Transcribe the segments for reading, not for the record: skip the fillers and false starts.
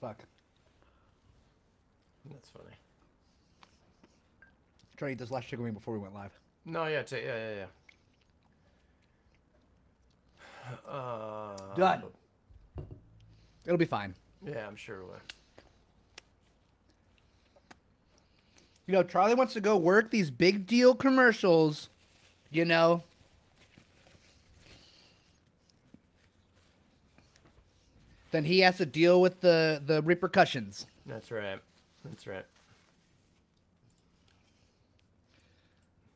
Fuck. That's funny. Trying to eat this last chicken wing before we went live. No, yeah, yeah. Done. It'll be fine. Yeah, I'm sure it will. You know, Charlie wants to go work these big deal commercials, you know. Then he has to deal with the repercussions. That's right. That's right.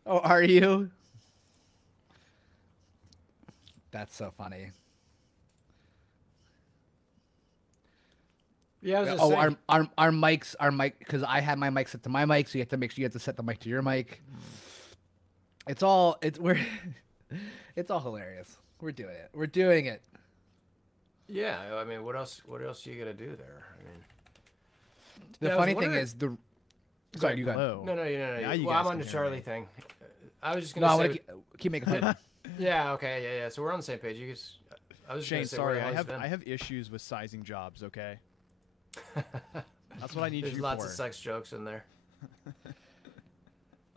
Oh, are you? That's so funny. Yeah, I was just saying. our mic, because I had my mic set to my mic, so you have to make sure you have to set the mic to your mic. It's all it's all hilarious. We're doing it. Yeah, I mean, what else you gonna do there? I mean, The funny thing is sorry, you go. No. You Well, guys I'm on can the hear Charlie me. thing. I was just No, gonna I say. want to keep making fun. Yeah. Okay. Yeah. So we're on the same page. You guys. I was just Shane, gonna say, sorry, where I have have issues with sizing jobs. Okay, that's what I need There's you lots for. of sex jokes in there.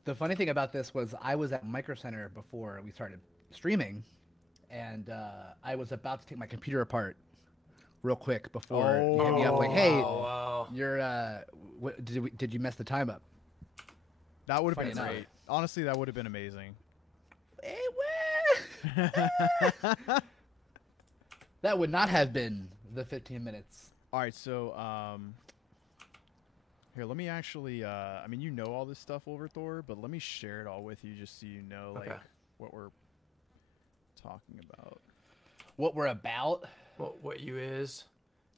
The funny thing about this was I was at Micro Center before we started streaming, and I was about to take my computer apart real quick before you hit me up like, "Hey, wow. you're did you mess the time up?" That would have Funny been enough. great. Honestly, that would have been amazing. That would not have been the 15 minutes. All right, so here, let me actually. I mean, you know all this stuff, WolverThor, but let me share it all with you just so you know, like, Okay. what we're talking about. What we're about? What you is?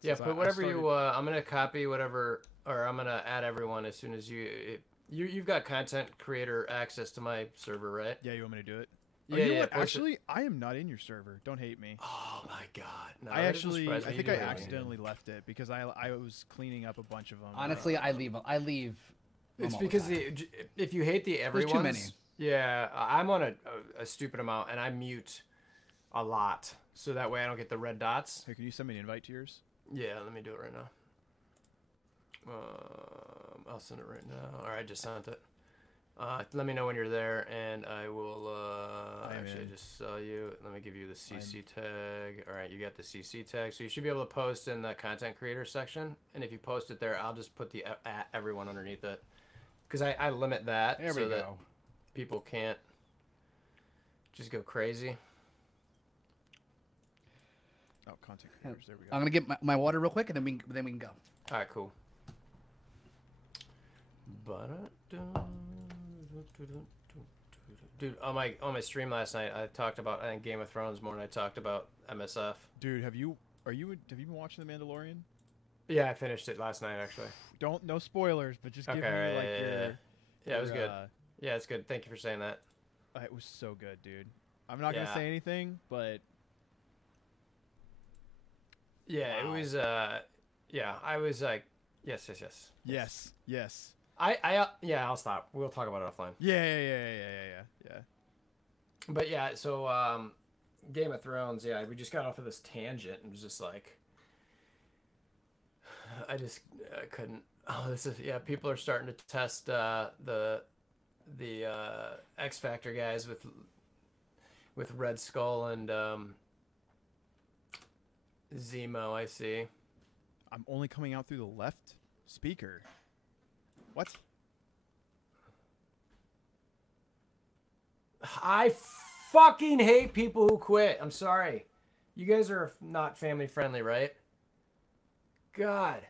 Yeah, Since put I whatever started- you. I'm gonna copy whatever, or I'm gonna add everyone as soon as you've got content creator access to my server, right? Yeah, you want me to do it? Yeah, you know yeah. what? post it. Actually, I am not in your server. Don't hate me. Oh my god. No, I that doesn't actually, surprise me. I You think do I it. accidentally left it because I was cleaning up a bunch of them. Honestly, I leave. It's all the because time. if you hate the There's everyone's, too many. Yeah, I'm on a stupid amount, and I mute a lot, so that way I don't get the red dots. Hey, can you send me an invite to yours? Yeah, let me do it right now. I'll send it right now. All right, I just sent it. Let me know when you're there, and I will. Actually, I just saw you. Let me give you the CC tag. All right, you got the CC tag, so you should be able to post in the content creator section. And if you post it there, I'll just put the at everyone underneath it, because I limit that There we so that go. people can't just go crazy. Oh, content creators. There we go. I'm gonna get my water real quick, and then we can go. All right, cool. Dude, on my stream last night, I talked about, I think, Game of Thrones more than I talked about MSF. Dude, have you been watching The Mandalorian? Yeah, I finished it last night, actually. No spoilers, but just give me Okay, like right, your. Yeah, it was your, good. Yeah, it's good. Thank you for saying that. It was so good, dude. I'm not gonna Yeah. say anything, but Yeah, Wow. it was. Yeah, I was like, yes. yes. Yeah, I'll stop. We'll talk about it offline. Yeah. But yeah, so Game of Thrones. Yeah, we just got off of this tangent and was just like, I couldn't. Oh, this is People are starting to test the X Factor guys with Red Skull and Zemo. I see. I'm only coming out through the left speaker. What? I fucking hate people who quit. I'm sorry. You guys are not family friendly, right? God.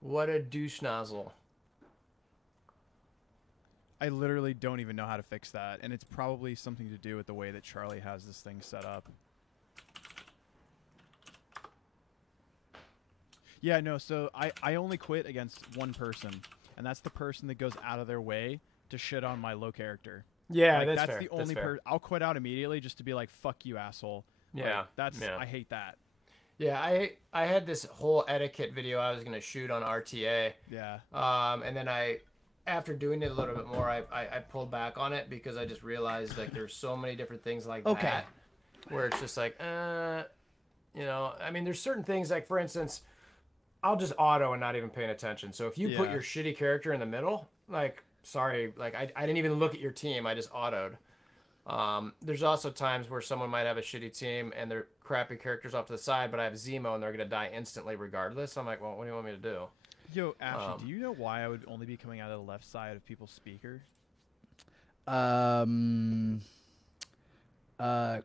What a douche nozzle. I literally don't even know how to fix that, and it's probably something to do with the way that Charlie has this thing set up. Yeah, no, so I only quit against one person, and that's the person that goes out of their way to shit on my low character. Yeah, Like, that's fair. the only person. I'll quit out immediately just to be like, "Fuck you, asshole." Yeah, Like, yeah. I hate that. Yeah, I had this whole etiquette video I was gonna shoot on RTA. Yeah. And then after doing it a little bit more, I pulled back on it because I just realized like there's so many different things like that where it's just like You know, I mean, there's certain things like, for instance, I'll just auto and not even paying attention. So if you put your shitty character in the middle, like, sorry, like I didn't even look at your team. I just autoed. There's also times where someone might have a shitty team and their crappy characters off to the side, but I have Zemo and they're gonna die instantly regardless. I'm like, well, what do you want me to do? Yo, Ashley, do you know why I would only be coming out of the left side of people's speaker?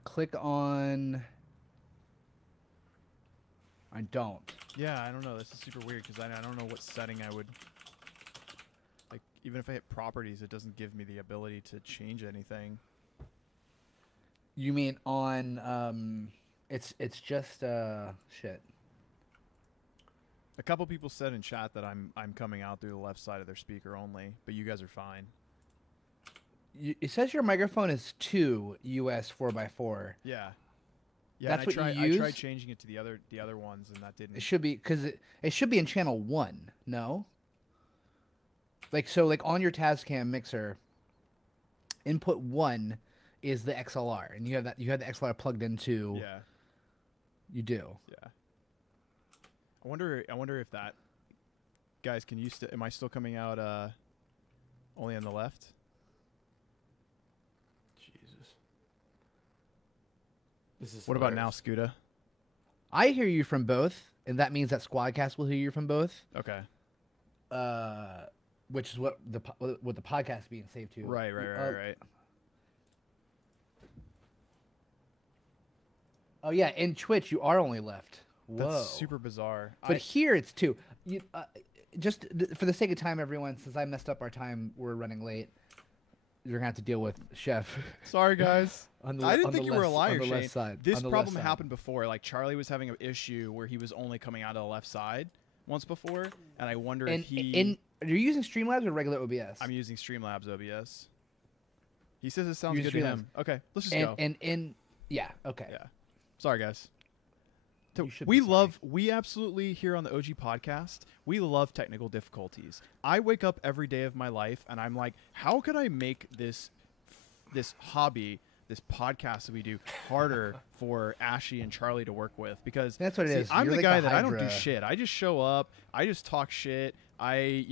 Click on. I don't. Yeah, I don't know. This is super weird because I don't know what setting I would. Like, even if I hit properties, it doesn't give me the ability to change anything. You mean on it's just shit. A couple people said in chat that I'm coming out through the left side of their speaker only, but you guys are fine. It says your microphone is 2 US 4x4. Yeah. Yeah, that's what you use? I tried changing it to the other ones, and that didn't. It should be because it should be in channel 1. No. Like on your Tascam mixer, input 1 is the XLR, and you have the XLR plugged into. Yeah. You do. Yeah. I wonder if that. Guys, can you am I still coming out only on the left? Jesus. This is What about now, Scooter? I hear you from both, and that means that SquadCast will hear you from both. Okay. Which is what the podcast is being saved to. Right. Oh yeah, in Twitch you are only left. Whoa. That's super bizarre. But here it's 2. You just for the sake of time, everyone, since I messed up our time, we're running late. You're gonna have to deal with Chef. Sorry, guys. I didn't think you were a liar, on the Shane. left side. This problem happened before. Like Charlie was having an issue where he was only coming out of the left side once before, and I wonder if he. Are you using Streamlabs or regular OBS? I'm using Streamlabs OBS. He says it sounds good to him. Okay, let's just go. Yeah. Okay. Yeah. Sorry, guys. We absolutely here on the OG podcast, we love technical difficulties. I wake up every day of my life and I'm like, how could I make this hobby, this podcast that we do, harder for Ashy and Charlie to work with? Because that's what it is. I'm the guy that I don't do shit. I just show up. I just talk shit. I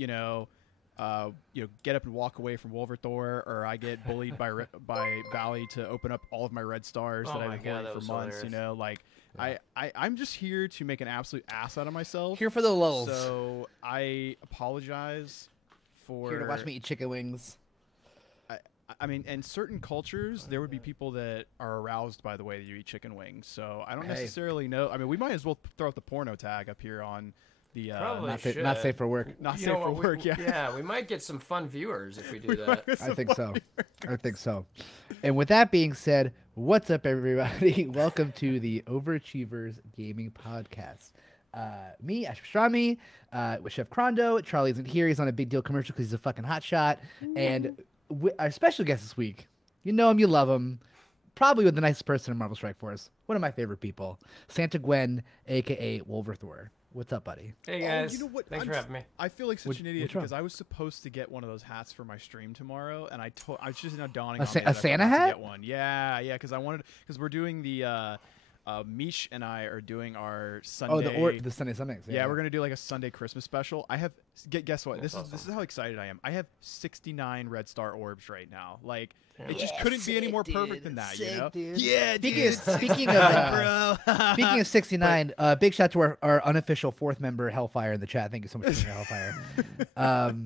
get up and walk away from WolverThor, or I get bullied by Valley to open up all of my red stars that I've been holding for months. Hilarious. You know, like. Yeah. I'm just here to make an absolute ass out of myself. Here for the lulz. So I apologize for... Here to watch me eat chicken wings. I mean, in certain cultures, there would be people that are aroused by the way that you eat chicken wings. So I don't necessarily know. I mean, we might as well throw out the porno tag up here on the... not safe for work. Not safe for work, yeah. Yeah, we might get some fun viewers if we do that. I think so. And with that being said, what's up, everybody? Welcome to the Overachievers Gaming Podcast. Me, Ash Pastrami, with Chef Crondo. Charlie isn't here. He's on a big deal commercial because he's a fucking hotshot. And our special guest this week, you know him, you love him. Probably the nicest person in Marvel Strike Force. One of my favorite people. Santa Gwen, a.k.a. WolverThor. What's up, buddy? Hey, guys. You know what? Thanks for having me. I feel like such an idiot because I was supposed to get one of those hats for my stream tomorrow, and I was just now dawning on me that a Santa hat? Get one. Yeah, because we're doing the Mish and I are doing our Sunday. Oh, the Sunday Summits. Yeah, we're gonna do like a Sunday Christmas special. I have guess what? This is how excited I am. I have 69 Red Star orbs right now. Like it just couldn't be any more perfect than that, you know? Dude. Yeah, speaking of 69, big shout to our unofficial 4th member Hellfire in the chat. Thank you so much for being here, Hellfire.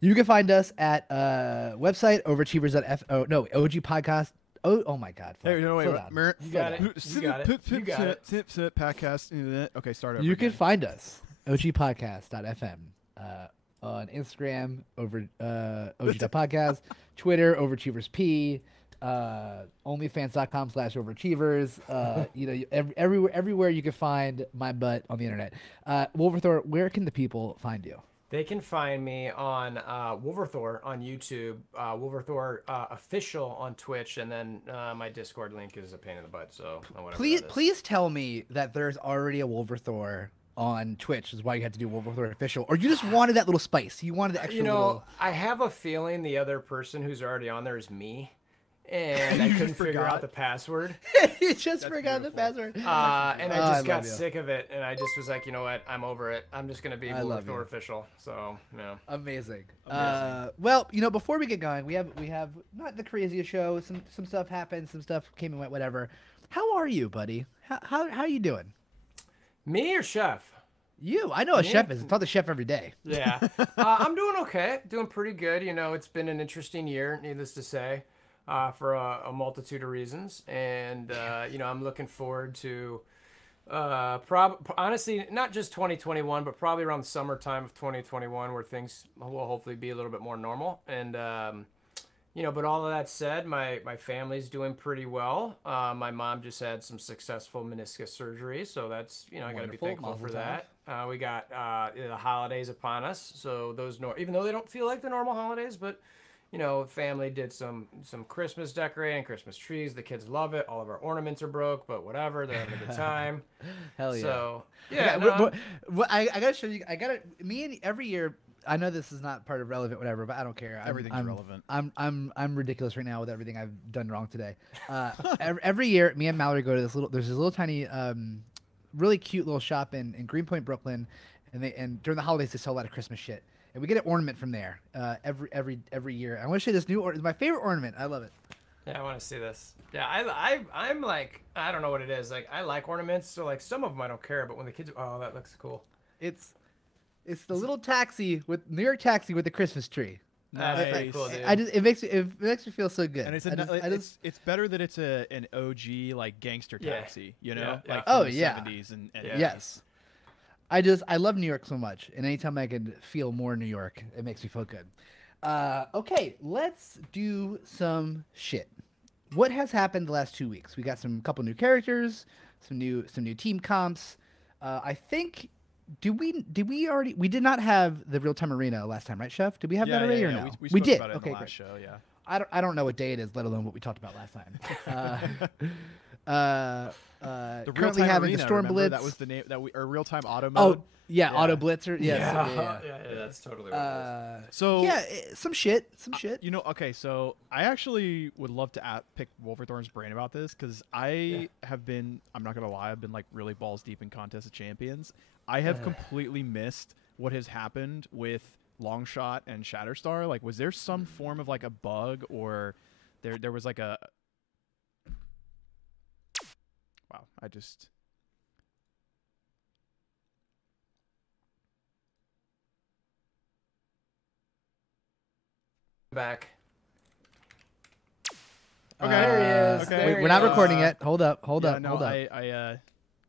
You can find us at website overachievers.f. Oh no, OG podcast. Oh my God! Hey, no, wait, you got it. You got it. Podcast. Okay, start over. You can find us ogpodcast.fm on Instagram over og.podcast, Twitter overachieversp, onlyfans.com/overachievers. Everywhere you can find my butt on the internet. WolverThor, where can the people find you? They can find me on WolverThor on YouTube, WolverThor official on Twitch, and then my Discord link is a pain in the butt. So please tell me that there's already a WolverThor on Twitch. Is why you had to do WolverThor official, or you just wanted that little spice. You wanted the extra. You know, I have a feeling the other person who's already on there is me, and I couldn't figure out the password. You just forgot the password. And I just got you. sick of it, and I just was like, you know what? I'm over it. I'm just gonna be WolverThor official. So yeah. Amazing. Well, before we get going, we have not the craziest show. Some stuff happened. Some stuff came and went. Whatever. How are you, buddy? How you doing? Me or Chef? You. I know a chef is. I talk to chef every day. Yeah. I'm doing okay. Doing pretty good. It's been an interesting year, needless to say, for a multitude of reasons. And, I'm looking forward to, honestly, not just 2021, but probably around the summertime of 2021 where things will hopefully be a little bit more normal. And, but all of that said, my family's doing pretty well. My mom just had some successful meniscus surgery, so that's, I got to be thankful for that. We got the holidays upon us, so those even though they don't feel like the normal holidays, but family did some Christmas decorating, Christmas trees. The kids love it. All of our ornaments are broke, but whatever, they're having a good time. Hell yeah! So I gotta show you. Every year. I know this is not part of relevant, whatever, but I don't care. Everything's relevant. I'm ridiculous right now with everything I've done wrong today. Every year, me and Mallory go to there's this little tiny, really cute little shop in Greenpoint, Brooklyn, and during the holidays they sell a lot of Christmas shit, and we get an ornament from there every year. I want to show you this new my favorite ornament. I love it. Yeah, I want to see this. Yeah, I'm like, I don't know what it is. Like, I like ornaments, so like some of them I don't care, but when the kids, oh, that looks cool. It's the little taxi with New York taxi with the Christmas tree. Nice. Cool, dude. It makes me feel so good. And it's better that it's an OG like gangster taxi, Yeah. like from the yeah. 70s and Yes. I love New York so much, and anytime I can feel more New York, it makes me feel good. Okay, let's do some shit. What has happened the last 2 weeks? We got couple new characters, some new team comps. I think. We did not have the real-time arena last time, right, Chef? Did we have that already or no? We did. About it Okay, in the last great. show, yeah. I don't know what day it is, let alone what we talked about last time. The currently real-time having arena, the Storm remember? Blitz. That was the name or real-time auto mode. Oh yeah, Auto Blitzer. Yes. Yeah, that's totally what it is. So some shit. Okay, so I actually would love to pick WolverThor's brain about this because have been. I'm not gonna lie, I've been like really balls deep in Contest of Champions. I have completely missed what has happened with Longshot and Shatterstar. Like, was there some form of like a bug, or there was like a? Wow, I just. Back. Okay. There he is. Okay. Wait, we're not recording yet. Hold up. Hold up. Can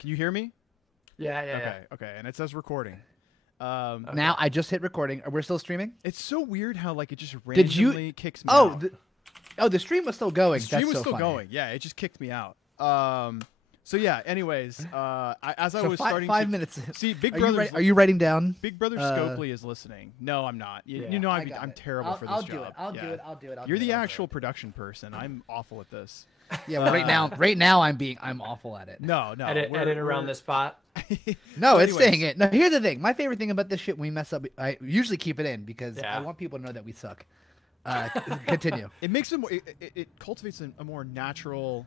you hear me? Yeah. Okay, and it says recording. Now I just hit recording. We're still streaming. It's so weird how like it just randomly kicks me out. The stream was still going. The stream That's was so still funny. going. Yeah, it just kicked me out. So yeah. Anyways, I was starting 5 minutes. See, Big Brother. Are you writing down? Big Brother Scopely is listening. No, I'm not. You know I'm terrible for this job. I'll do it. You're the actual production person. I'm awful at this. Yeah, well, right now I'm awful at it. No. Edit around the spot. No, it's staying in. No, here's the thing. My favorite thing about this shit when we mess up, I usually keep it in because I want people to know that we suck. Continue. It makes it cultivates a more natural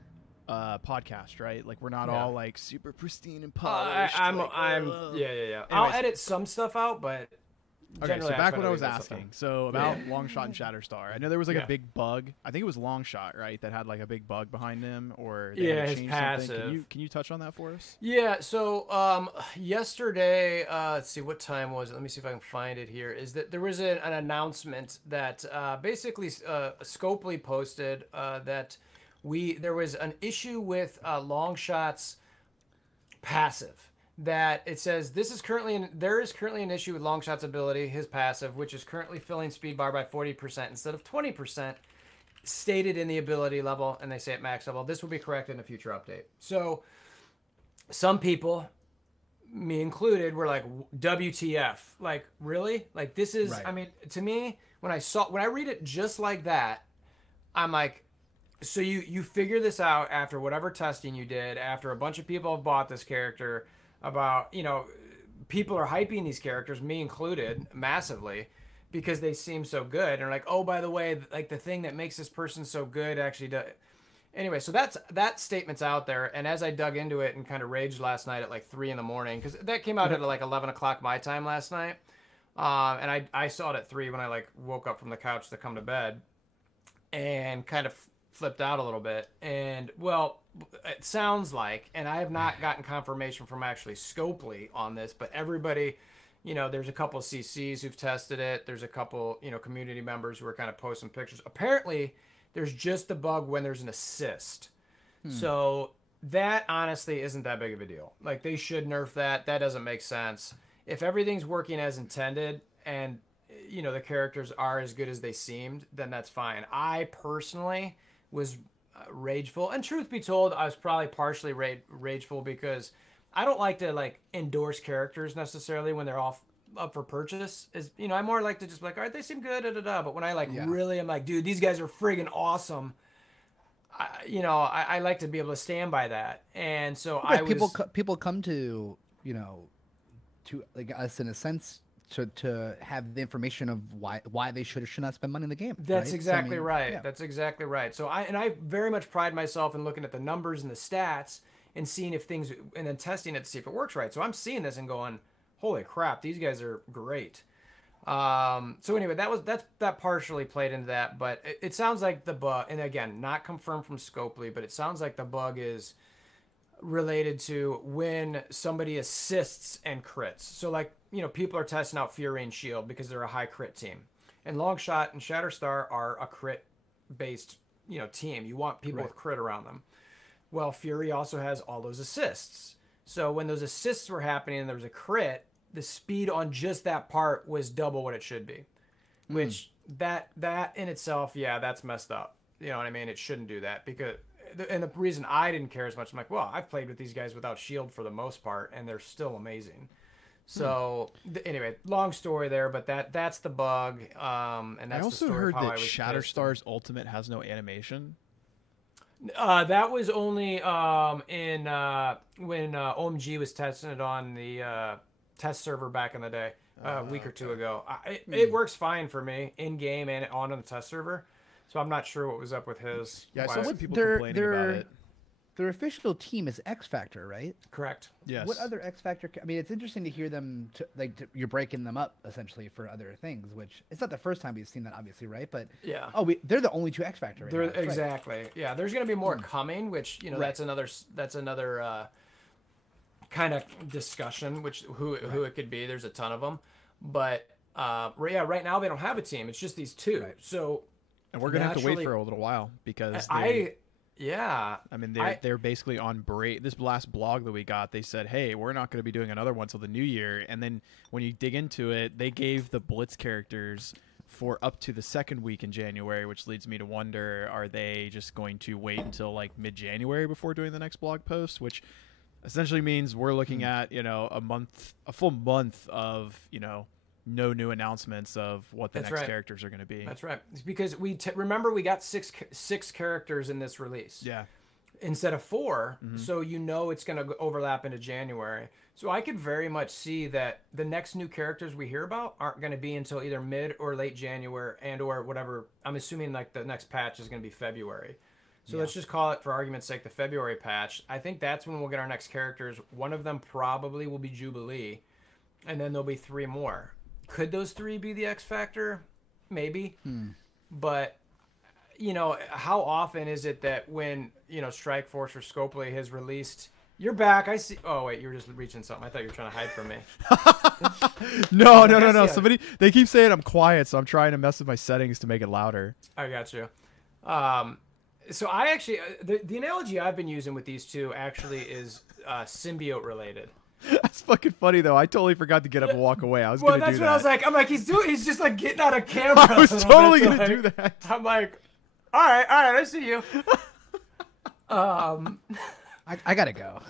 podcast, right? Like we're not all like super pristine and polished. Yeah. I'll edit some stuff out, but okay. So back what I was asking. So about Longshot and Shatterstar. I know there was like a big bug. I think it was Longshot, right? That had like a big bug behind him, or they had to his change passive. something. Can you touch on that for us? Yeah. So yesterday, let's see, what time was it? Let me see if I can find it here. Is that there was an announcement that basically Scopely posted that there was an issue with Longshot's passive. That it says there is currently an issue with Longshot's ability, his passive, which is currently filling speed bar by 40% instead of 20% stated in the ability level, and they say at max level. This will be corrected in a future update. So some people, me included, were like, WTF? Like, really? Like, this is, right. I mean, to me, when I read it just like that, I'm like, so you figure this out after whatever testing you did, after a bunch of people have bought this character, about, people are hyping these characters, me included, massively. because they seem so good. And like, oh, by the way, like the thing that makes this person so good actually does. Anyway, so that statement's out there. And as I dug into it and kind of raged last night at like 3 a.m, because that came out at like 11 o'clock my time last night. And I saw it at 3 when I like woke up from the couch to come to bed, and kind of flipped out a little bit. And well, it sounds like, and I have not gotten confirmation from actually Scopely on this, but everybody, there's a couple of CCs who've tested it. There's a couple, community members who are kind of posting pictures. Apparently, there's just the bug when there's an assist. So that honestly isn't that big of a deal. Like, they should nerf that. That doesn't make sense. If everything's working as intended and, the characters are as good as they seemed, then that's fine. I personally was rageful. And truth be told, I was probably partially rageful because I don't like to, like, endorse characters necessarily when they're all up for purchase. I more like to just be like, all right, they seem good, But when I, like, really am like, dude, these guys are friggin' awesome. I like to be able to stand by that. And so people come to, to like us in a sense to have the information of why they should or should not spend money in the game. That's right? exactly right. Yeah. That's exactly right. So I very much pride myself in looking at the numbers and the stats and seeing if things, and then testing it to see if it works right. So I'm seeing this and going, holy crap, these guys are great. So anyway, that partially played into that, but it sounds like the bug, and again, not confirmed from Scopely, but it sounds like the bug is related to when somebody assists and crits. So like, people are testing out Fury and Shield because they're a high crit team, and Longshot and Shatterstar are a crit based, team. You want people with crit around them. Well, Fury also has all those assists. So when those assists were happening and there was a crit, the speed on just that part was double what it should be, which that in itself, that's messed up. You know what I mean? It shouldn't do that and the reason I didn't care as much, I'm like, well, I've played with these guys without shield for the most part, and they're still amazing. So anyway, long story there, but that's the bug. And that's I also the story heard of how that I was Shatterstar's ultimate has no animation. That was only when OMG was testing it on the test server back in the day, a week or two ago. It works fine for me in game and on the test server. So I'm not sure what was up with his. Yeah, I saw some people complaining about it. Their official team is X Factor, right? Correct. Yes. What other X Factor? I mean, it's interesting to hear them. You're breaking them up essentially for other things, which it's not the first time we've seen that, obviously, right? But yeah. They're the only two X Factor. Right now. Exactly. Right. Yeah. There's going to be more coming, which that's another kind of discussion, which who it could be. There's a ton of them, but right now they don't have a team. It's just these two. Right. So. And we're gonna have to wait for a little while because they're basically on break. This last blog that we got, they said, hey, we're not going to be doing another one till the new year. And then when you dig into it, they gave the Blitz characters for up to the second week in January, which leads me to wonder, are they just going to wait until like mid-January before doing the next blog post, which essentially means we're looking at, a full month of, no new announcements of what the next characters are going to be. That's right. It's because remember we got six characters in this release. Yeah. Instead of 4, so it's going to overlap into January. So I could very much see that the next new characters we hear about aren't going to be until either mid or late January or whatever. I'm assuming like the next patch is going to be February. So let's just call it, for argument's sake, the February patch. I think that's when we'll get our next characters. One of them probably will be Jubilee, and then there'll be 3 more. Could those 3 be the X Factor? Maybe. But, how often is it that when, Strike Force or Scopely has released... You're back. I see... Oh, wait. You were just reaching something. I thought you were trying to hide from me. No. Somebody... They keep saying I'm quiet, so I'm trying to mess with my settings to make it louder. I got you. So I actually... The analogy I've been using with these two actually is symbiote related. That's fucking funny though. I totally forgot to get up and walk away. I was gonna do that. Well, that's what I was like. I'm like, he's just like getting out of camera. I was totally gonna do that. I'm like, all right, I see you. I gotta go.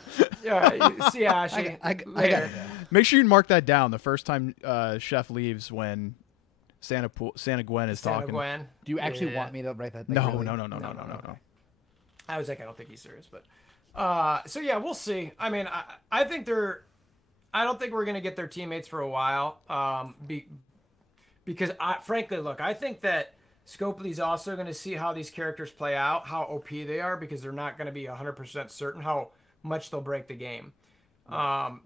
Yeah, see Ashley. I gotta go. Make sure you mark that down. The first time Chef leaves when Santa Gwen is talking. Gwen. Do you actually want me to write that? No. I was like, I don't think he's serious, but. So yeah, we'll see. I mean, I think I don't think we're gonna get their teammates for a while. because frankly, look, I think that Scopely's also going to see how these characters play out, how OP they are, because they're not going to be 100% certain how much they'll break the game.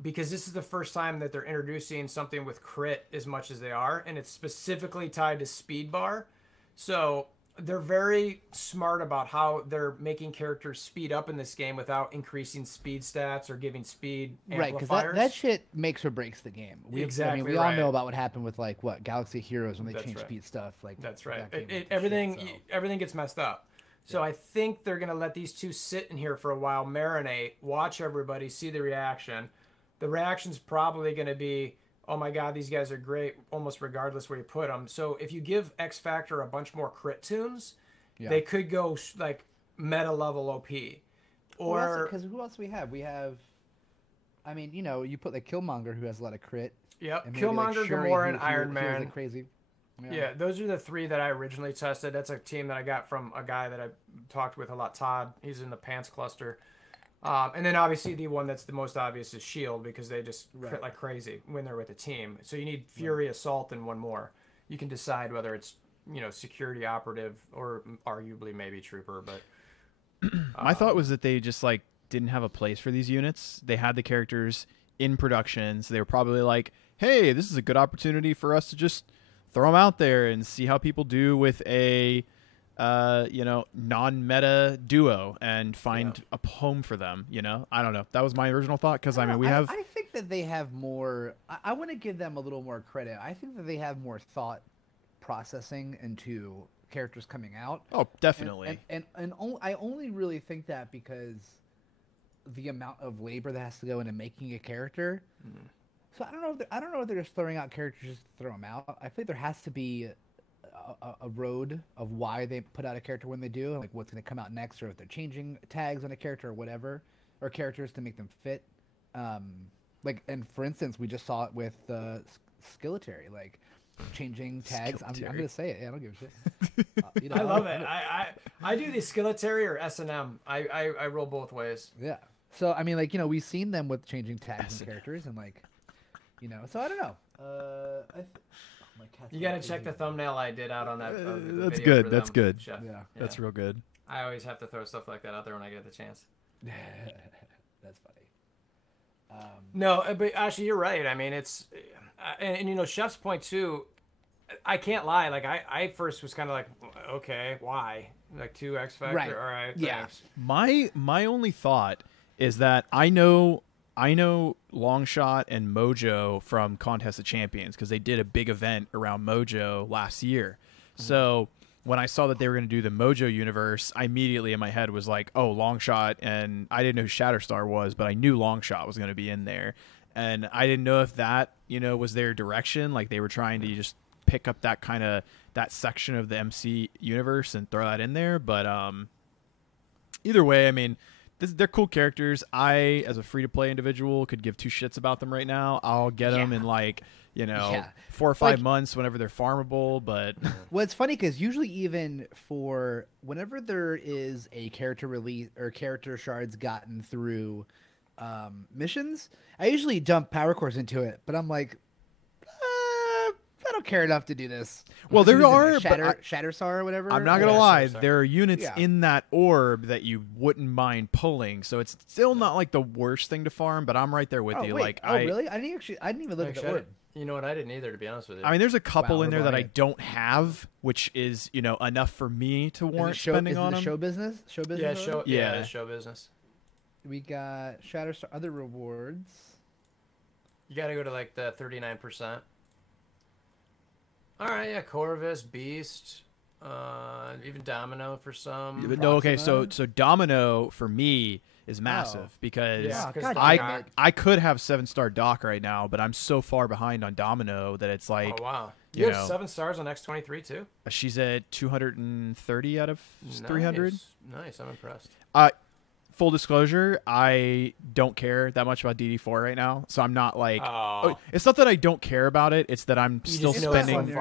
Because this is the first time that they're introducing something with crit as much as they are, and it's specifically tied to speed bar. So they're very smart about how they're making characters speed up in this game without increasing speed stats or giving speed amplifiers. Right, because that shit makes or breaks the game. Exactly. I mean, we all know about what happened with like Galaxy Heroes when they changed speed stuff. Like that's right. Everything gets messed up. So I think they're gonna let these two sit in here for a while, marinate, watch everybody, see the reaction. The reaction's probably gonna be, oh my god, these guys are great, almost regardless where you put them. So if you give X Factor a bunch more crit tunes, they could go like meta level OP. Or because who else we have? We have, I mean, you know, you put like Killmonger, who has a lot of crit. Yep, Killmonger, like Gamora, and Iron Man. Like crazy. Yeah, those are the three that I originally tested. That's a team that I got from a guy that I talked with a lot, Todd. He's in the Pants cluster. And then obviously the one that's the most obvious is Shield, because they just crit like crazy when they're with a team. So you need Fury, Assault, and one more. You can decide whether it's, you know, security operative or arguably maybe trooper. But my thought was that they just like didn't have a place for these units. They had the characters in production, so they were probably like, hey, this is a good opportunity for us to just throw them out there and see how people do with a you know, non-meta duo and find a home for them. You know, I don't know. That was my original thought, because I mean, I think that they have more. I want to give them a little more credit. I think that they have more thought processing into characters coming out. Oh, definitely. And I only really think that because the amount of labor that has to go into making a character. So I don't know if they're just throwing out characters just to throw them out. I think there has to be a road of why they put out a character when they do, like what's going to come out next, or if they're changing tags on a character or whatever, or characters to make them fit. Like, and for instance, we just saw it with Skilletary, like changing tags. I'm going to say it. Yeah, I don't give a shit. You know, I love it. I do the Skilletary or S&M. I roll both ways. Yeah. So I mean, like, you know, we've seen them with changing tags and characters, and like, you know, so I don't know. You got to check the thumbnail I did out on that. That's good. That's good. Yeah. That's real good. I always have to throw stuff like that out there when I get the chance. That's funny. No, but actually, you're right. I mean, it's, and you know, Chef's point too. I can't lie. Like I first was kind of like, okay, why? Like 2 X Factor. Right. All right. Yeah. Thanks. My only thought is that I know Longshot and Mojo from Contest of Champions, because they did a big event around Mojo last year. So when I saw that they were going to do the Mojo universe, I immediately in my head was like, oh, Longshot, and I didn't know who Shatterstar was, but I knew Longshot was going to be in there. And I didn't know if that, you know, was their direction, like they were trying to just pick up that kind of that section of the MC universe and throw that in there. But either way, I mean, they're cool characters. I, as a free-to-play individual, could give 2 shits about them right now. I'll get them in, like, you know, 4 or 5 months whenever they're farmable. But well, it's funny because usually even for whenever there is a character release or character shards gotten through missions, I usually dump power cores into it. But I'm like, I don't care enough to do this. Well, there are Shatterstar or whatever. I'm not gonna lie, there are units in that orb that you wouldn't mind pulling, so it's still not like the worst thing to farm. But I'm right there with you. Wait. Like, really? I didn't even look at the orb. You know what? I didn't either, to be honest with you. I mean, there's a couple in there that I don't have, which is, you know, enough for me to warrant spending on them. Show business. Yeah, show business. We got Shatterstar other rewards. You got to go to like the 39%. All right, yeah, Corvus, Beast, even Domino for some. But no, okay, so Domino for me is massive because I could have 7-star Doc right now, but I'm so far behind on Domino that it's like, oh wow, you have 7 stars on X23 too. She's at 230 out of 300. Nice, I'm impressed. Full disclosure, I don't care that much about DD4 right now, so I'm not like. It's not that I don't care about it; it's that I'm still spending.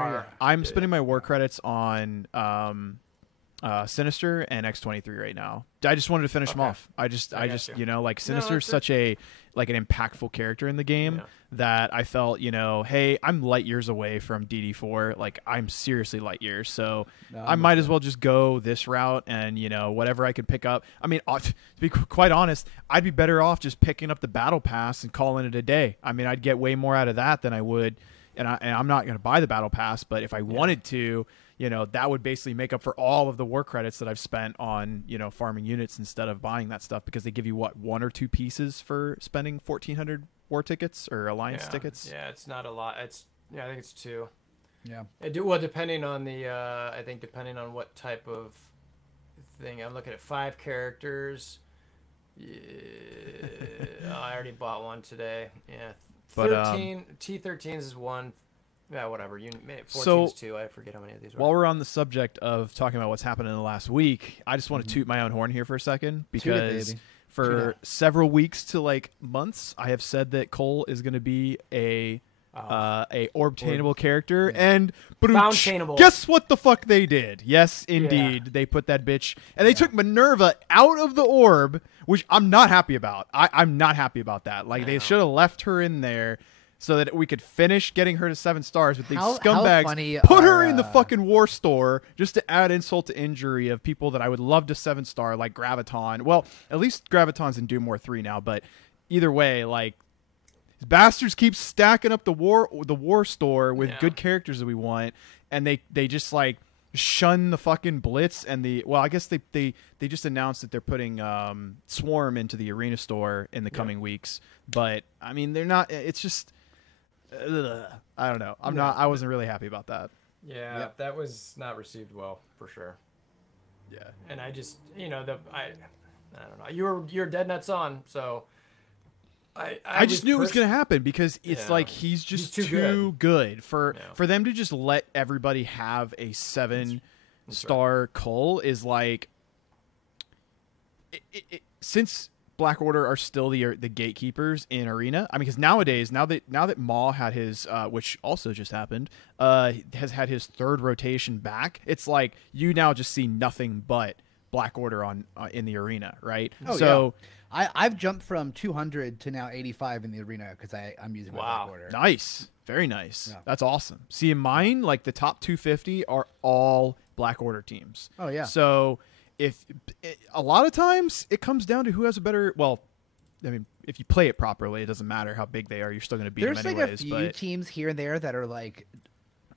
Spending my war credits on Sinister and X-23 right now. I just wanted to finish them off. I just you know, like Sinister's such an impactful character in the game that I felt, you know, hey, I'm light years away from DD4. Like, I'm seriously light years, so I might as well just go this route and, you know, whatever I can pick up. I mean, to be quite honest, I'd be better off just picking up the battle pass and calling it a day. I mean, I'd get way more out of that than I would, and I'm not going to buy the battle pass, but if I wanted to, you know, that would basically make up for all of the war credits that I've spent on, you know, farming units instead of buying that stuff, because they give you, what, 1 or 2 pieces for spending 1,400 war tickets or alliance tickets. Yeah, it's not a lot. I think it's 2. Yeah. Well, depending on the, I think depending on what type of thing. I'm looking at 5 characters. Yeah, I already bought one today. Yeah. 13, T13s is 1. Yeah, whatever. 14 is 2. I forget how many of these were. While we're on the subject of talking about what's happened in the last week, I just want to toot my own horn here for a second, because for several weeks to like months, I have said that Cole is going to be a orb-tainable character, and guess what the fuck they did? Yes, indeed, they put that bitch, and they took Minerva out of the orb, which I'm not happy about. I'm not happy about that. Like, they should have left her in there so that we could finish getting her to 7 stars, but these scumbags put her in the fucking war store just to add insult to injury of people that I would love to 7-star, like Graviton. Well, at least Graviton's in Doom War 3 now, but either way, like, these bastards keep stacking up the war store with good characters that we want, and they just like shun the fucking Blitz and I guess they just announced that they're putting Swarm into the arena store in the coming weeks, but I mean, they're not. It's just I don't know. I wasn't really happy about that. Yeah, that was not received well, for sure. Yeah, and I just, you know, I don't know. You're dead nuts on, so. I just knew it was going to happen, because it's like he's just too good for them to just let everybody have a 7-star cull is like since Black Order are still the gatekeepers in arena. I mean, because nowadays, now that Maw had his which also just happened, has had his 3rd rotation back, it's like you now just see nothing but Black Order on in the arena, right? I've jumped from 200 to now 85 in the arena because I'm using my Black Order. Nice. Very nice. Yeah. That's awesome. See, in mine, like the top 250 are all Black Order teams. Oh, yeah. So a lot of times it comes down to who has a better, well, I mean, if you play it properly, it doesn't matter how big they are. You're still going to beat them anyways. There's like a few teams here and there that are like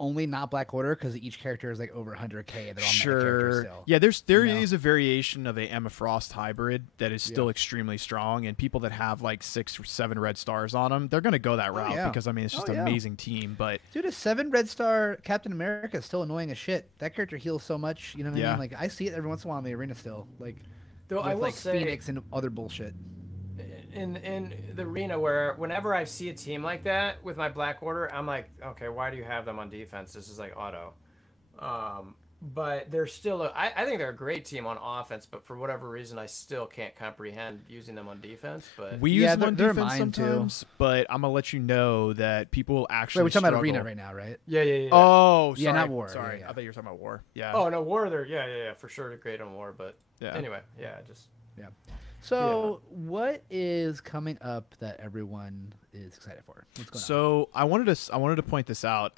only not Black Order because each character is like over 100k and they're all meta characters still. Yeah, there is a variation of a Emma Frost hybrid that is still extremely strong, and people that have like 6 or 7 red stars on them, they're going to go that route because I mean, it's just an amazing team. But dude, a 7 red star Captain America is still annoying as shit. That character heals so much, you know what I mean? Like, I see it every once in a while in the arena still, like though I will like say, Phoenix and other bullshit. In the arena, where whenever I see a team like that with my Black Order, I'm like, okay, why do you have them on defense? This is like auto. But they're still I think they're a great team on offense, but for whatever reason I still can't comprehend using them on defense. But we use them on defense sometimes too. But I'm gonna let you know that people actually we're talking about arena right now, right? Yeah. Oh, sorry. Not war. Sorry, I thought you were talking about war. Yeah. Oh no, war. They're for sure great on war, but anyway, just. So, what is coming up that everyone is excited for? What's going on? So, I wanted to point this out.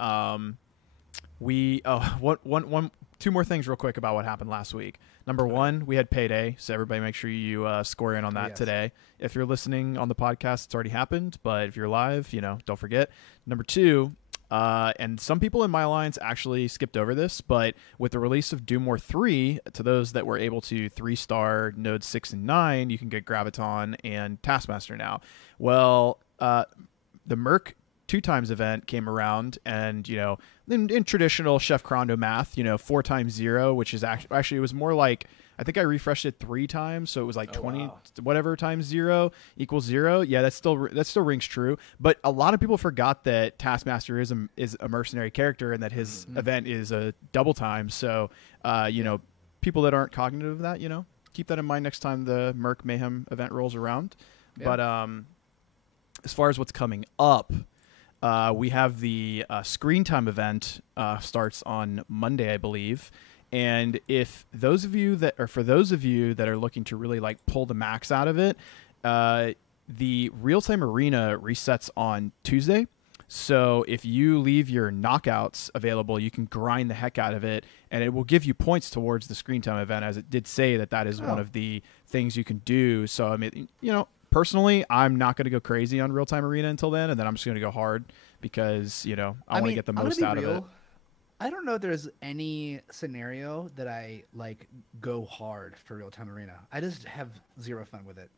Two more things real quick about what happened last week. Number one, we had payday, so everybody make sure you score in on that today. If you're listening on the podcast, it's already happened, but if you're live, don't forget. Number two, and some people in my alliance actually skipped over this, but with the release of Doom War 3, to those that were able to 3-star nodes 6 and 9, you can get Graviton and Taskmaster now. Well, the Merc 2x event came around, and in traditional Chef Crondo math, 4 times 0, which is actually it was more like, I think I refreshed it 3 times, so it was like 20 whatever times 0 equals 0. Yeah, that still rings true. But a lot of people forgot that Taskmaster is a mercenary character and that his event is a double time. So, people that aren't cognitive of that, keep that in mind next time the Merc Mayhem event rolls around. Yeah. But as far as what's coming up, we have the Screen Time event starts on Monday, I believe. And if those of you that are looking to really like pull the max out of it, the real-time arena resets on Tuesday. So if you leave your knockouts available, you can grind the heck out of it, and it will give you points towards the screen time event, as it did say that is one of the things you can do. So, I mean, personally, I'm not going to go crazy on real-time arena until then, and then I'm just going to go hard because, I want to get the most out of it. I don't know if there's any scenario that I like go hard for real-time arena. I just have zero fun with it.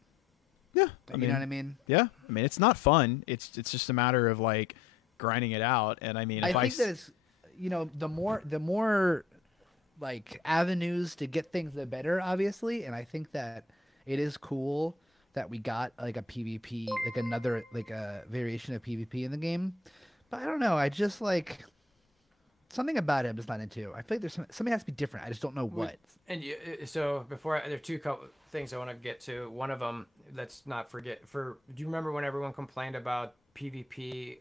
Yeah, you know what I mean? Yeah, I mean it's not fun. It's just a matter of like grinding it out. And I mean, I think that it's the more like avenues to get things, the better, obviously. And I think that it is cool that we got like a PvP, like another like a variation of PvP in the game. But I don't know. I just like something about it I'm just not into. I feel like there's something has to be different. I just don't know what. And so before there are two things I want to get to. One of them, let's not forget. Do you remember when everyone complained about PvP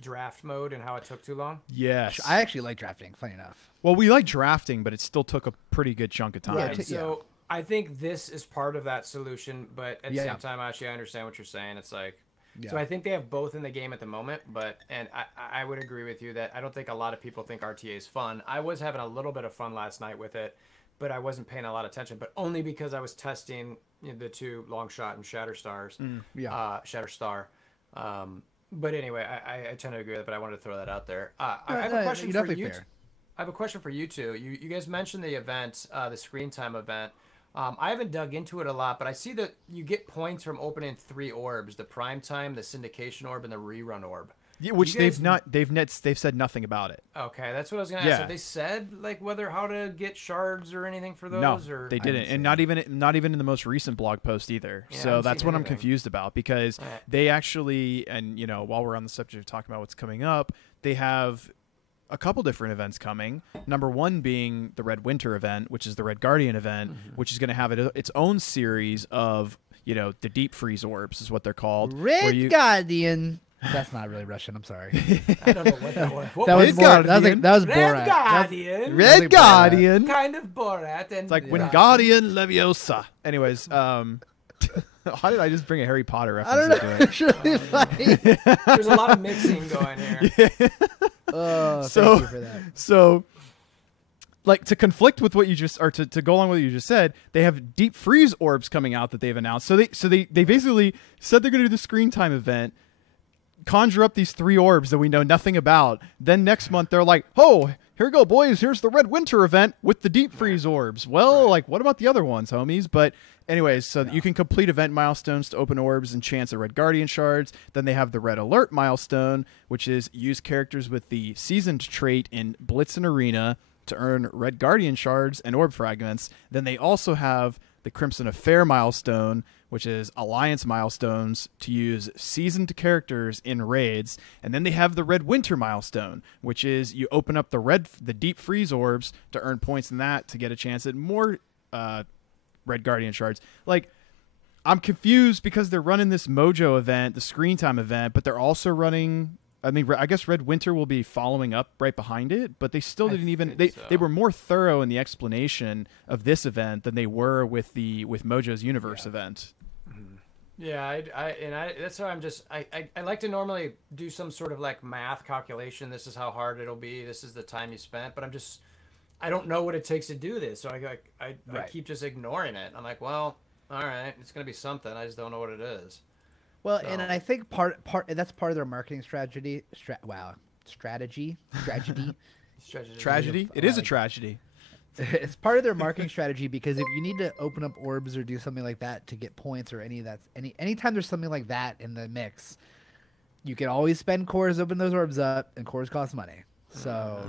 draft mode and how it took too long? Yes, I actually like drafting. Funny enough. Well, we like drafting, but it still took a pretty good chunk of time. Right. So I think this is part of that solution, but at the same time, actually, I understand what you're saying. It's like. Yeah. So I think they have both in the game at the moment, and I would agree with you that I don't think a lot of people think RTA is fun. I was having a little bit of fun last night with it, but I wasn't paying a lot of attention, but only because I was testing the two Longshot and Shatterstars. Shatterstar. But anyway, I tend to agree with it, but I wanted to throw that out there. I have a question for you. I have a question for you two. You guys mentioned the event, the screen time event. I haven't dug into it a lot, but I see that you get points from opening 3 orbs: the prime time, the syndication orb, and the rerun orb. Yeah, which they've said nothing about it. Okay, that's what I was gonna ask. Have they said like how to get shards or anything for those? No, or? They didn't, and not even in the most recent blog post either. Yeah, so that's what I'm confused about, because they actually, and while we're on the subject of talking about what's coming up, they have a couple different events coming. Number one being the Red Winter event, which is the Red Guardian event, which is going to have its own series of, the deep freeze orbs is what they're called. Red Guardian. That's not really Russian. I'm sorry. I don't know what that was. That was Borat. Red Guardian. Red Guardian. Kind of Borat. And it's like Wingardium Leviosa. Anyways, how did I just bring a Harry Potter reference? I don't know. It's really funny. There's a lot of mixing going here. Yeah. Oh, thank you for that. So, like, to conflict with what you just, or to go along with what you just said, they have deep freeze orbs coming out that they've announced. So they basically said they're going to do the screen time event, conjure up these 3 orbs that we know nothing about. Then next month they're like, oh, here we go, boys. Here's the Red Winter event with the deep freeze orbs. Well, like, what about the other ones, homies? But anyways, so you can complete event milestones to open orbs and chance at Red Guardian shards. Then they have the Red Alert milestone, which is use characters with the seasoned trait in Blitz and Arena to earn Red Guardian shards and orb fragments. Then they also have the Crimson Affair milestone, which is alliance milestones to use seasoned characters in raids. And then they have the Red Winter milestone, which is you open up the deep freeze orbs to earn points in that to get a chance at more Red Guardian shards. Like, I'm confused because they're running this Mojo event, the screen time event, but they're also running, I mean, I guess Red Winter will be following up right behind it, but they still didn't even, they were more thorough in the explanation of this event than they were with Mojo's Universe event. Yeah, that's why I like to normally do some sort of like math calculation. This is how hard it'll be. This is the time you spent, but I don't know what it takes to do this. So I keep just ignoring it. I'm like, well, all right, it's going to be something. I just don't know what it is. Well, and I think that's part of their marketing strategy. Tragedy. It is a tragedy. It's part of their marketing strategy, because if you need to open up orbs or do something like that to get points or anytime there's something like that in the mix, you can always spend cores, open those orbs up, and cores cost money. So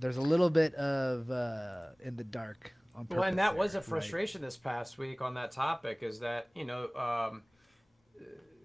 there's a little bit of in the dark on purpose. Well, and that was a frustration this past week on that topic, is that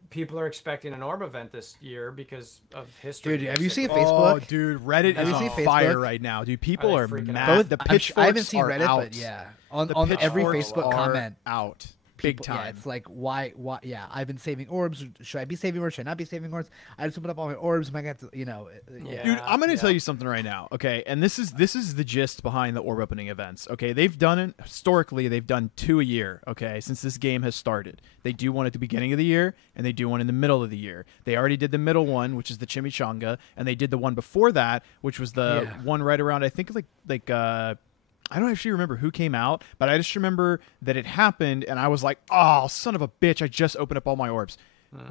people are expecting an orb event this year because of history. Dude, have you seen Facebook? Oh, dude, Reddit is on fire right now. Dude, people are mad. The pitchforks, I haven't seen Reddit, but yeah, on every Facebook comment out. Big time. Yeah, it's like why? Yeah, I've been saving orbs. Should I be saving orbs? Should I not be saving orbs? I just opened up all my orbs. Am I gonna have to, Yeah. Dude, I'm gonna tell you something right now, okay? And this is the gist behind the orb opening events, okay? They've done it historically. They've done 2 a year, okay? Since this game has started, they do one at the beginning of the year, and they do one in the middle of the year. They already did the middle one, which is the chimichanga, and they did the one before that, which was the one right around, I think, like I don't actually remember who came out, but I just remember that it happened, and I was like, "Oh, son of a bitch! I just opened up all my orbs."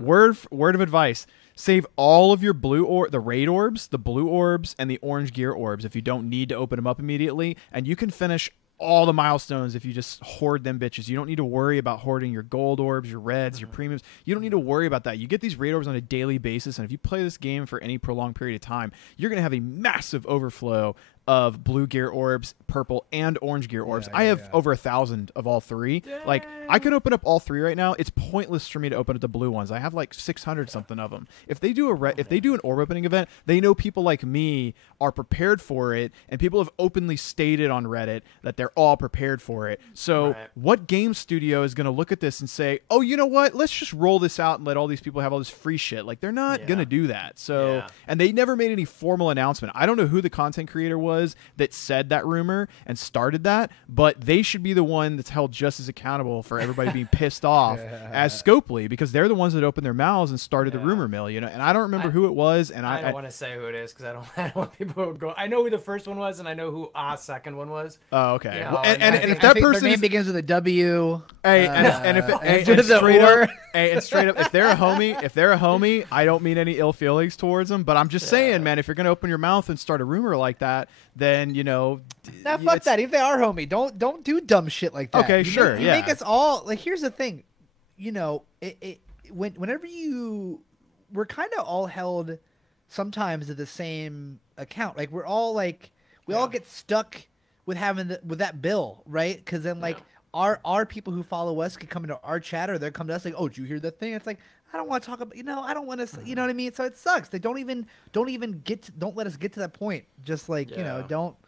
Word of advice: save all of your the raid orbs, the blue orbs, and the orange gear orbs if you don't need to open them up immediately, and you can finish all the milestones if you just hoard them bitches. You don't need to worry about hoarding your gold orbs, your reds, your premiums. You don't need to worry about that. You get these raid orbs on a daily basis, and if you play this game for any prolonged period of time, you're going to have a massive overflow of blue gear orbs, purple, and orange gear orbs. I have over 1,000 of all 3. Dang. Like, I could open up all 3 right now. It's pointless for me to open up the blue ones. I have like 600 something of them. If they do an orb opening event, they know people like me are prepared for it, and people have openly stated on Reddit that they're all prepared for it. So what game studio is going to look at this and say, "Oh, you know what? Let's just roll this out and let all these people have all this free shit." Like, they're not going to do that. So, and they never made any formal announcement. I don't know who the content creator was that said that rumor and started that, but they should be the one that's held just as accountable for everybody being pissed off as Scopely, because they're the ones that opened their mouths and started the rumor mill, and I don't remember who it was, and I don't want to say who it is because I don't want people to go. I know who the first one was, and I know who second one was. Oh, okay. Well, well, and if that person their name begins with a W, straight up, if they're a homie, I don't mean any ill feelings towards them, but I'm just saying, man, if you're gonna open your mouth and start a rumor like that, then now fuck that. If they are homie, don't do dumb shit like that. Okay, you make us all like. Here's the thing, whenever we're kind of all held sometimes to the same account. Like we're all like we all get stuck with having with that bill, right? Because then like our people who follow us could come into our chat, or they'll come to us like, "Oh, did you hear that thing?" It's like, I don't want to talk about, I don't want to, you know what I mean? So it sucks. They don't let us get to that point. Just like, don't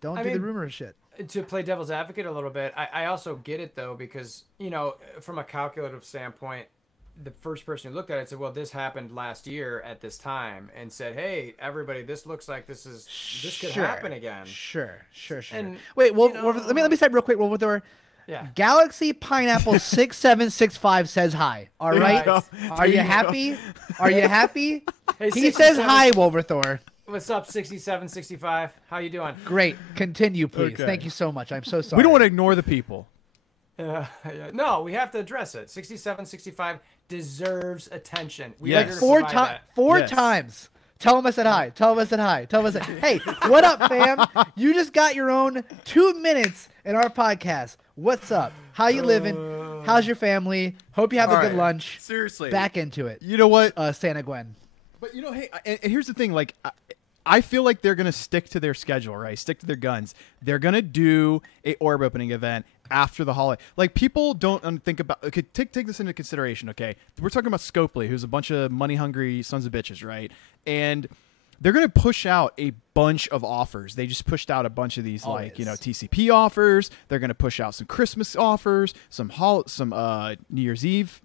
do the rumor shit. To play devil's advocate a little bit, I also get it though, because, from a calculative standpoint, the first person who looked at it said, well, this happened last year at this time, and said, hey, everybody, this looks like this could happen again. Sure. And, wait, well, let me say real quick, WolverThor. Yeah. Galaxy Pineapple 6765 says hi. All right. Are you happy? Are you happy? Hey, he says hi, WolverThor. What's up, 6765? How you doing? Great. Continue, please. Okay. Thank you so much. I'm so sorry. We don't want to ignore the people. No, we have to address it. 6765 deserves attention. We Yes. Like four times. Tell him I said hi. Tell him I said hi. Tell him I said, hey, what up, fam? You just got your own 2 minutes in our podcast. What's up? How you living? How's your family? Hope you have a good lunch. Seriously. Back into it. You know what? Santa Gwen. But, hey, and here's the thing. Like, I feel like they're going to stick to their schedule, right? Stick to their guns. They're going to do a orb opening event after the holiday. Like, people don't think about... Okay, take this into consideration, okay? We're talking about Scopely, who's a bunch of money-hungry sons of bitches, right? And they're going to push out a bunch of offers. They just pushed out a bunch of these, TCP offers. They're going to push out some Christmas offers, some New Year's Eve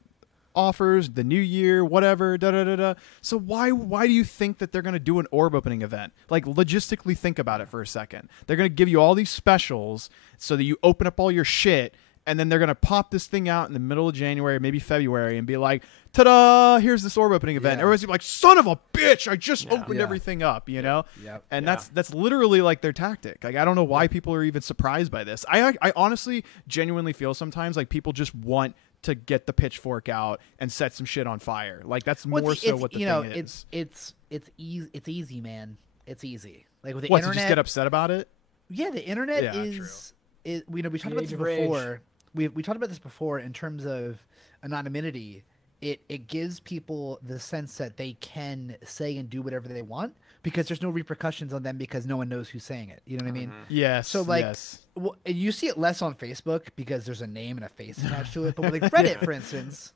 offers, the New Year, whatever, da-da-da-da. So why do you think that they're going to do an orb opening event? Like, logistically think about it for a second. They're going to give you all these specials so that you open up all your shit, and then they're going to pop this thing out in the middle of January, maybe February, and be like, ta-da, here's this orb opening event. Everyone's gonna be like, son of a bitch, I just opened everything up, And that's literally like their tactic. Like, I don't know why people are even surprised by this. I honestly genuinely feel sometimes like people just want to get the pitchfork out and set some shit on fire. Like, that's what the thing is. It's easy, man. It's easy. Like, with the internet, internet, to just get upset about it? Yeah, the internet is we talked about this before. We talked about this before in terms of anonymity. It gives people the sense that they can say and do whatever they want because there's no repercussions on them because no one knows who's saying it. You know what I mean? Yes. So well, you see it less on Facebook because there's a name and a face attached to it. But with like Reddit, for instance,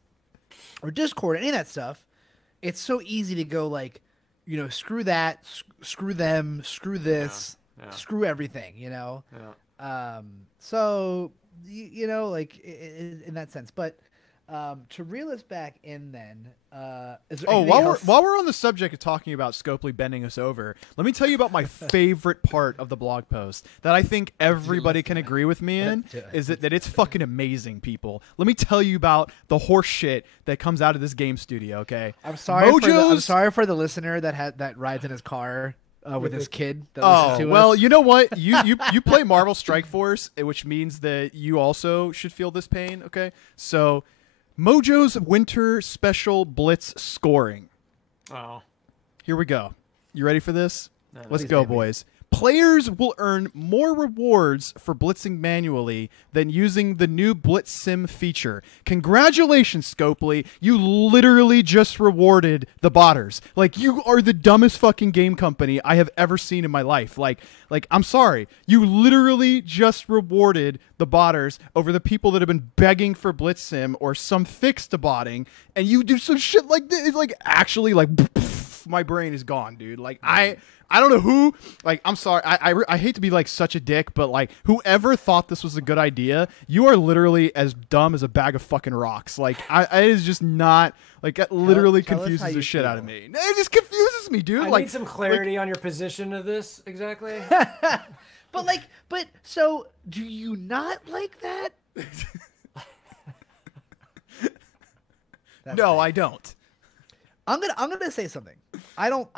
or Discord, any of that stuff, it's so easy to go like, screw that, screw them, screw this, screw everything. So you know, like in that sense. But to reel us back in, then, is there while we're on the subject of talking about Scopely bending us over, let me tell you about my favorite part of the blog post that I think everybody can agree with me in is that it's fucking amazing, people. Let me tell you about the horse shit that comes out of this game studio. Okay, I'm sorry for the listener that rides in his car. With his kid. That listens to well, us. you know what? You play Marvel Strike Force, which means that you also should feel this pain. Okay, so Mojo's Winter Special Blitz scoring. Oh, here we go. You ready for this? No, Let's go, boys. Players will earn more rewards for blitzing manually than using the new Blitz Sim feature. Congratulations, Scopely. You literally just rewarded the botters. Like, you are the dumbest fucking game company I have ever seen in my life. Like I'm sorry. You literally just rewarded the botters over the people that have been begging for Blitz Sim or some fix to botting, and you do some shit like this. It's like, actually, like, my brain is gone, dude. Like, I don't know who, like, I'm sorry. I hate to be, like, such a dick, but, like, whoever thought this was a good idea, you are literally as dumb as a bag of fucking rocks. Like, it is just not, like, that literally confuses the shit out of me. It just confuses me, dude. I need some clarity on your position of this, exactly. But so, do you not like that? No, I don't. I'm gonna say something. I don't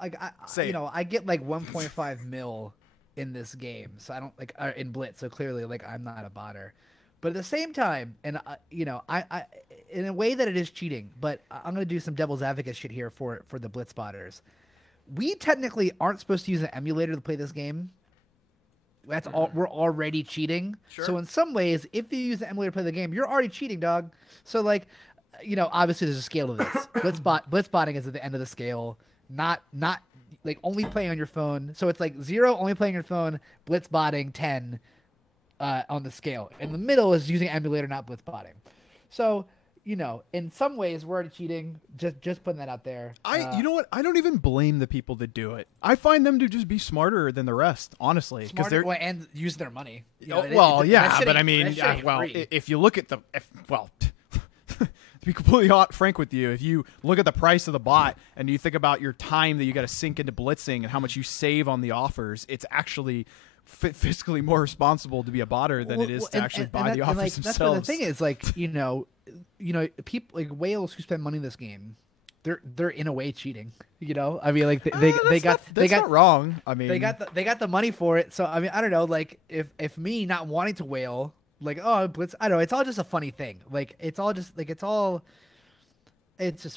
like. Say you know, I get like 1.5 mil in this game, so I don't like in Blitz. So clearly, like, I'm not a botter. But at the same time, and you know, I in a way that it is cheating. But I'm gonna do some devil's advocate shit here for the Blitz botters. We technically aren't supposed to use an emulator to play this game. That's all. We're already cheating. Sure. So in some ways, if you use an emulator to play the game, you're already cheating, dog. So like, you know, obviously there's a scale to this. Blitzbotting is at the end of the scale, not like only playing on your phone. So it's like 0 only playing on your phone, blitzbotting 10 on the scale. In the middle is using emulator, not blitzbotting. So, you know, in some ways we're already cheating. Just putting that out there. You know what? I don't even blame the people that do it. I find them to just be smarter than the rest, honestly, because they're and use their money. You know, but I mean, if you look at to be completely frank with you, if you look at the price of the bot and you think about your time that you got to sink into blitzing and how much you save on the offers, it's actually fiscally more responsible to be a botter than it is to actually buy the offers themselves. That's what the thing is, like, you know, people like whales who spend money in this game, they're in a way cheating. You know, I mean, like they got not wrong. I mean, they got the money for it. So I mean, I don't know, like if me not wanting to whale. Like, oh, Blitz, I don't know. It's all just a funny thing. Like, it's just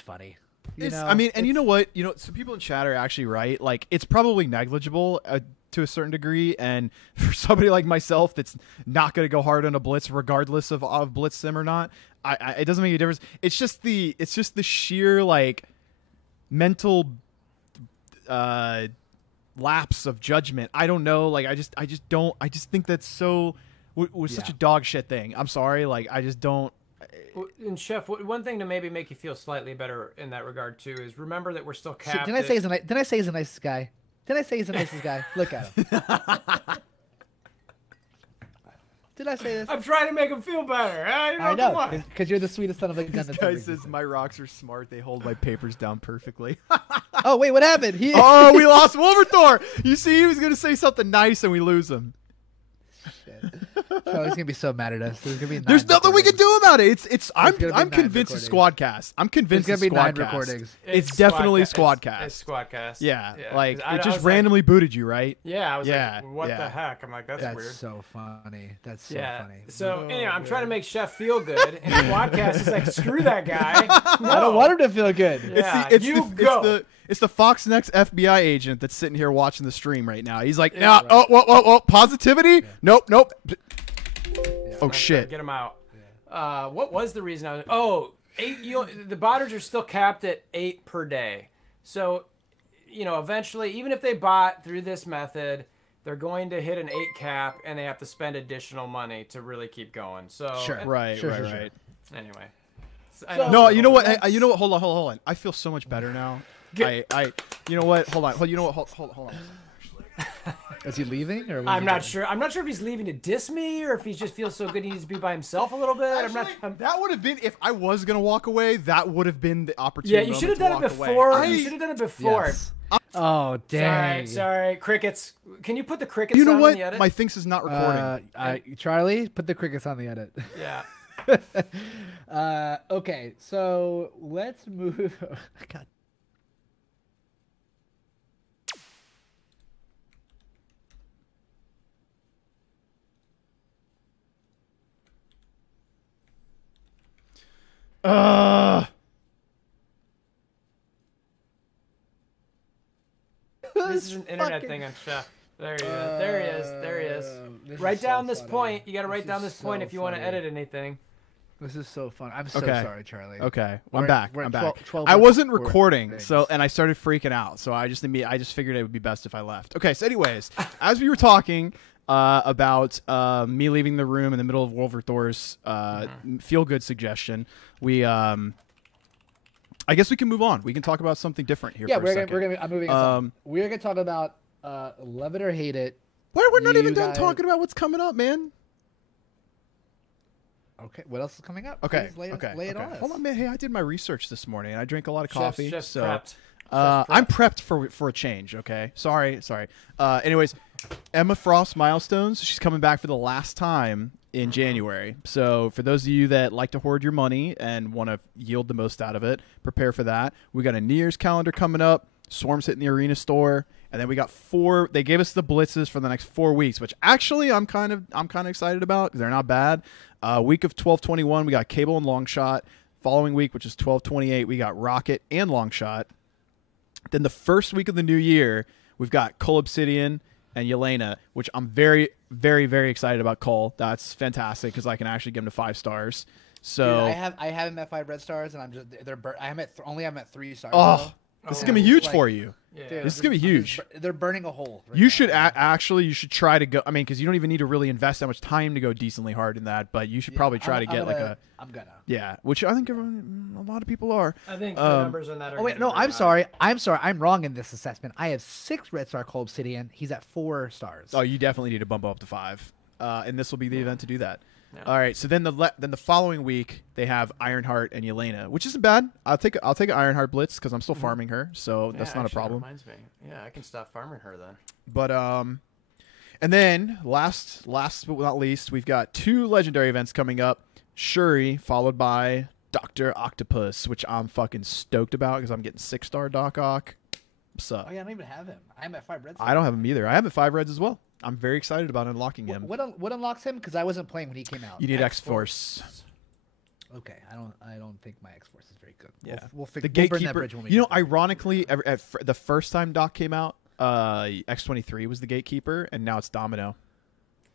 funny. You know? I mean, and you know what? You know, so people in chat are actually right. Like, it's probably negligible to a certain degree. And for somebody like myself that's not going to go hard on a Blitz regardless of Blitz Sim or not, it doesn't make a difference. It's just the sheer, like, mental lapse of judgment. I don't know. Like, I just think that's so... was such a dog shit thing. I'm sorry. Like, I just don't. And Chef, one thing to maybe make you feel slightly better in that regard too is remember that we're still capped. So, didn't I say he's the nicest guy? Did I say he's the nicest guy? Look at him. Did I say this? I'm trying to make him feel better. I know, because you're the sweetest son of a gun. This guy says my rocks are smart. They hold my papers down perfectly. Oh wait, what happened? We lost WolverThor. You see, he was gonna say something nice, and we lose him. Charlie's gonna be so mad at us. There's nothing we can do about it. I'm convinced it's SquadCast. I'm convinced it's SquadCast. 9 recordings. It's definitely SquadCast. It's SquadCast. Yeah, like it just randomly booted you, right? Yeah, I was like, what the heck? I'm like, that's weird. That's so funny. That's so funny. So anyway, I'm trying to make Chef feel good, and SquadCast is like, screw that guy. No. I don't want him to feel good. Yeah, it's the Fox Next FBI agent that's sitting here watching the stream right now. He's like, whoa, positivity? Yeah. Nope. Yeah, oh shit! Get him out. Yeah. What was the reason I was? 8. The botters are still capped at 8 per day. So, you know, eventually, even if they bot through this method, they're going to hit an 8 cap, and they have to spend additional money to really keep going. So sure, right. Anyway. No, you know what? Hold on. I feel so much better now. You know what? Hold on. Is he leaving? Or what is I'm he not doing? sure. I'm not sure if he's leaving to diss me or if he just feels so good he needs to be by himself a little bit. Actually, that would have been, if I was going to walk away, that would have been the opportunity. Yeah, you should have done it before. You should have done it before. Yes. Oh, dang. Sorry. Crickets. Can you put the crickets You know on what? in the edit? My things is not recording. Charlie, put the crickets on the edit. Yeah. Okay, so let's move. God. This is an internet thing, I'm sure. There he is. There he is. Write down this point. You got to write down this point if you want to edit anything. This is so fun. I'm so sorry, Charlie. Okay, We're I'm back. at I'm back. 12 I wasn't recording, things. and I started freaking out. So I just figured it would be best if I left. Okay, so anyways, as we were talking about me leaving the room in the middle of WolverThor's feel-good suggestion, we I guess we can move on. We can talk about something different here. Yeah, for a second. I'm moving us on. We're gonna talk about love it or hate it. We're not even done talking about what's coming up, man. Okay, what else is coming up? Okay, Please lay it on us. Hold on, man. Hey, I did my research this morning. I drank a lot of coffee, Chef's so prepped. I'm prepped for a change. Okay, sorry. Anyways, Emma Frost milestones. She's coming back for the last time in January. So for those of you that like to hoard your money and want to yield the most out of it, prepare for that. We got a New Year's calendar coming up. Swarm's hitting the arena store, and then we got 4. They gave us the blitzes for the next 4 weeks, which actually I'm kind of excited about because they're not bad. Week of 12/21, we got Cable and Longshot. Following week, which is 12/28, we got Rocket and Longshot. Then the first week of the new year, we've got Cole Obsidian and Yelena, which I'm very, very, very excited about. Cole, that's fantastic because I can actually give him to 5 stars. So dude, I have him at 5 red stars, and I'm at 3 stars. Oh, this is gonna be huge for you. Yeah. Dude, This is gonna be huge. They're burning a hole. Right You now. should actually try to go. I mean, because you don't even need to really invest that much time to go decently hard in that, but you should probably try to get I'm gonna. Yeah, which I think a lot of people are. I think the numbers on that are. Oh wait, no, I'm sorry. I'm wrong in this assessment. I have 6 red star Cole Obsidian. He's at 4 stars. Oh, you definitely need to bump up to 5, and this will be the event to do that. Yeah. All right, so then the following week they have Ironheart and Yelena, which isn't bad. I'll take an Ironheart blitz because I'm still farming her, so that's not a problem. That reminds me. Yeah, I can stop farming her then. But and then last but not least, we've got 2 legendary events coming up. Shuri followed by Dr. Octopus, which I'm fucking stoked about because I'm getting 6-star Doc Ock. Sup? Oh yeah, I don't even have him. I'm at 5 red stars. I don't have him either. I have 5 reds as well. I'm very excited about unlocking him. What unlocks him? Because I wasn't playing when he came out. You need X-Force. Okay, I don't think my X-Force is very good. Yeah, we'll the burn that gatekeeper. bridge when we You know, get there. ironically, the first time Doc came out, X-23 was the gatekeeper, and now it's Domino.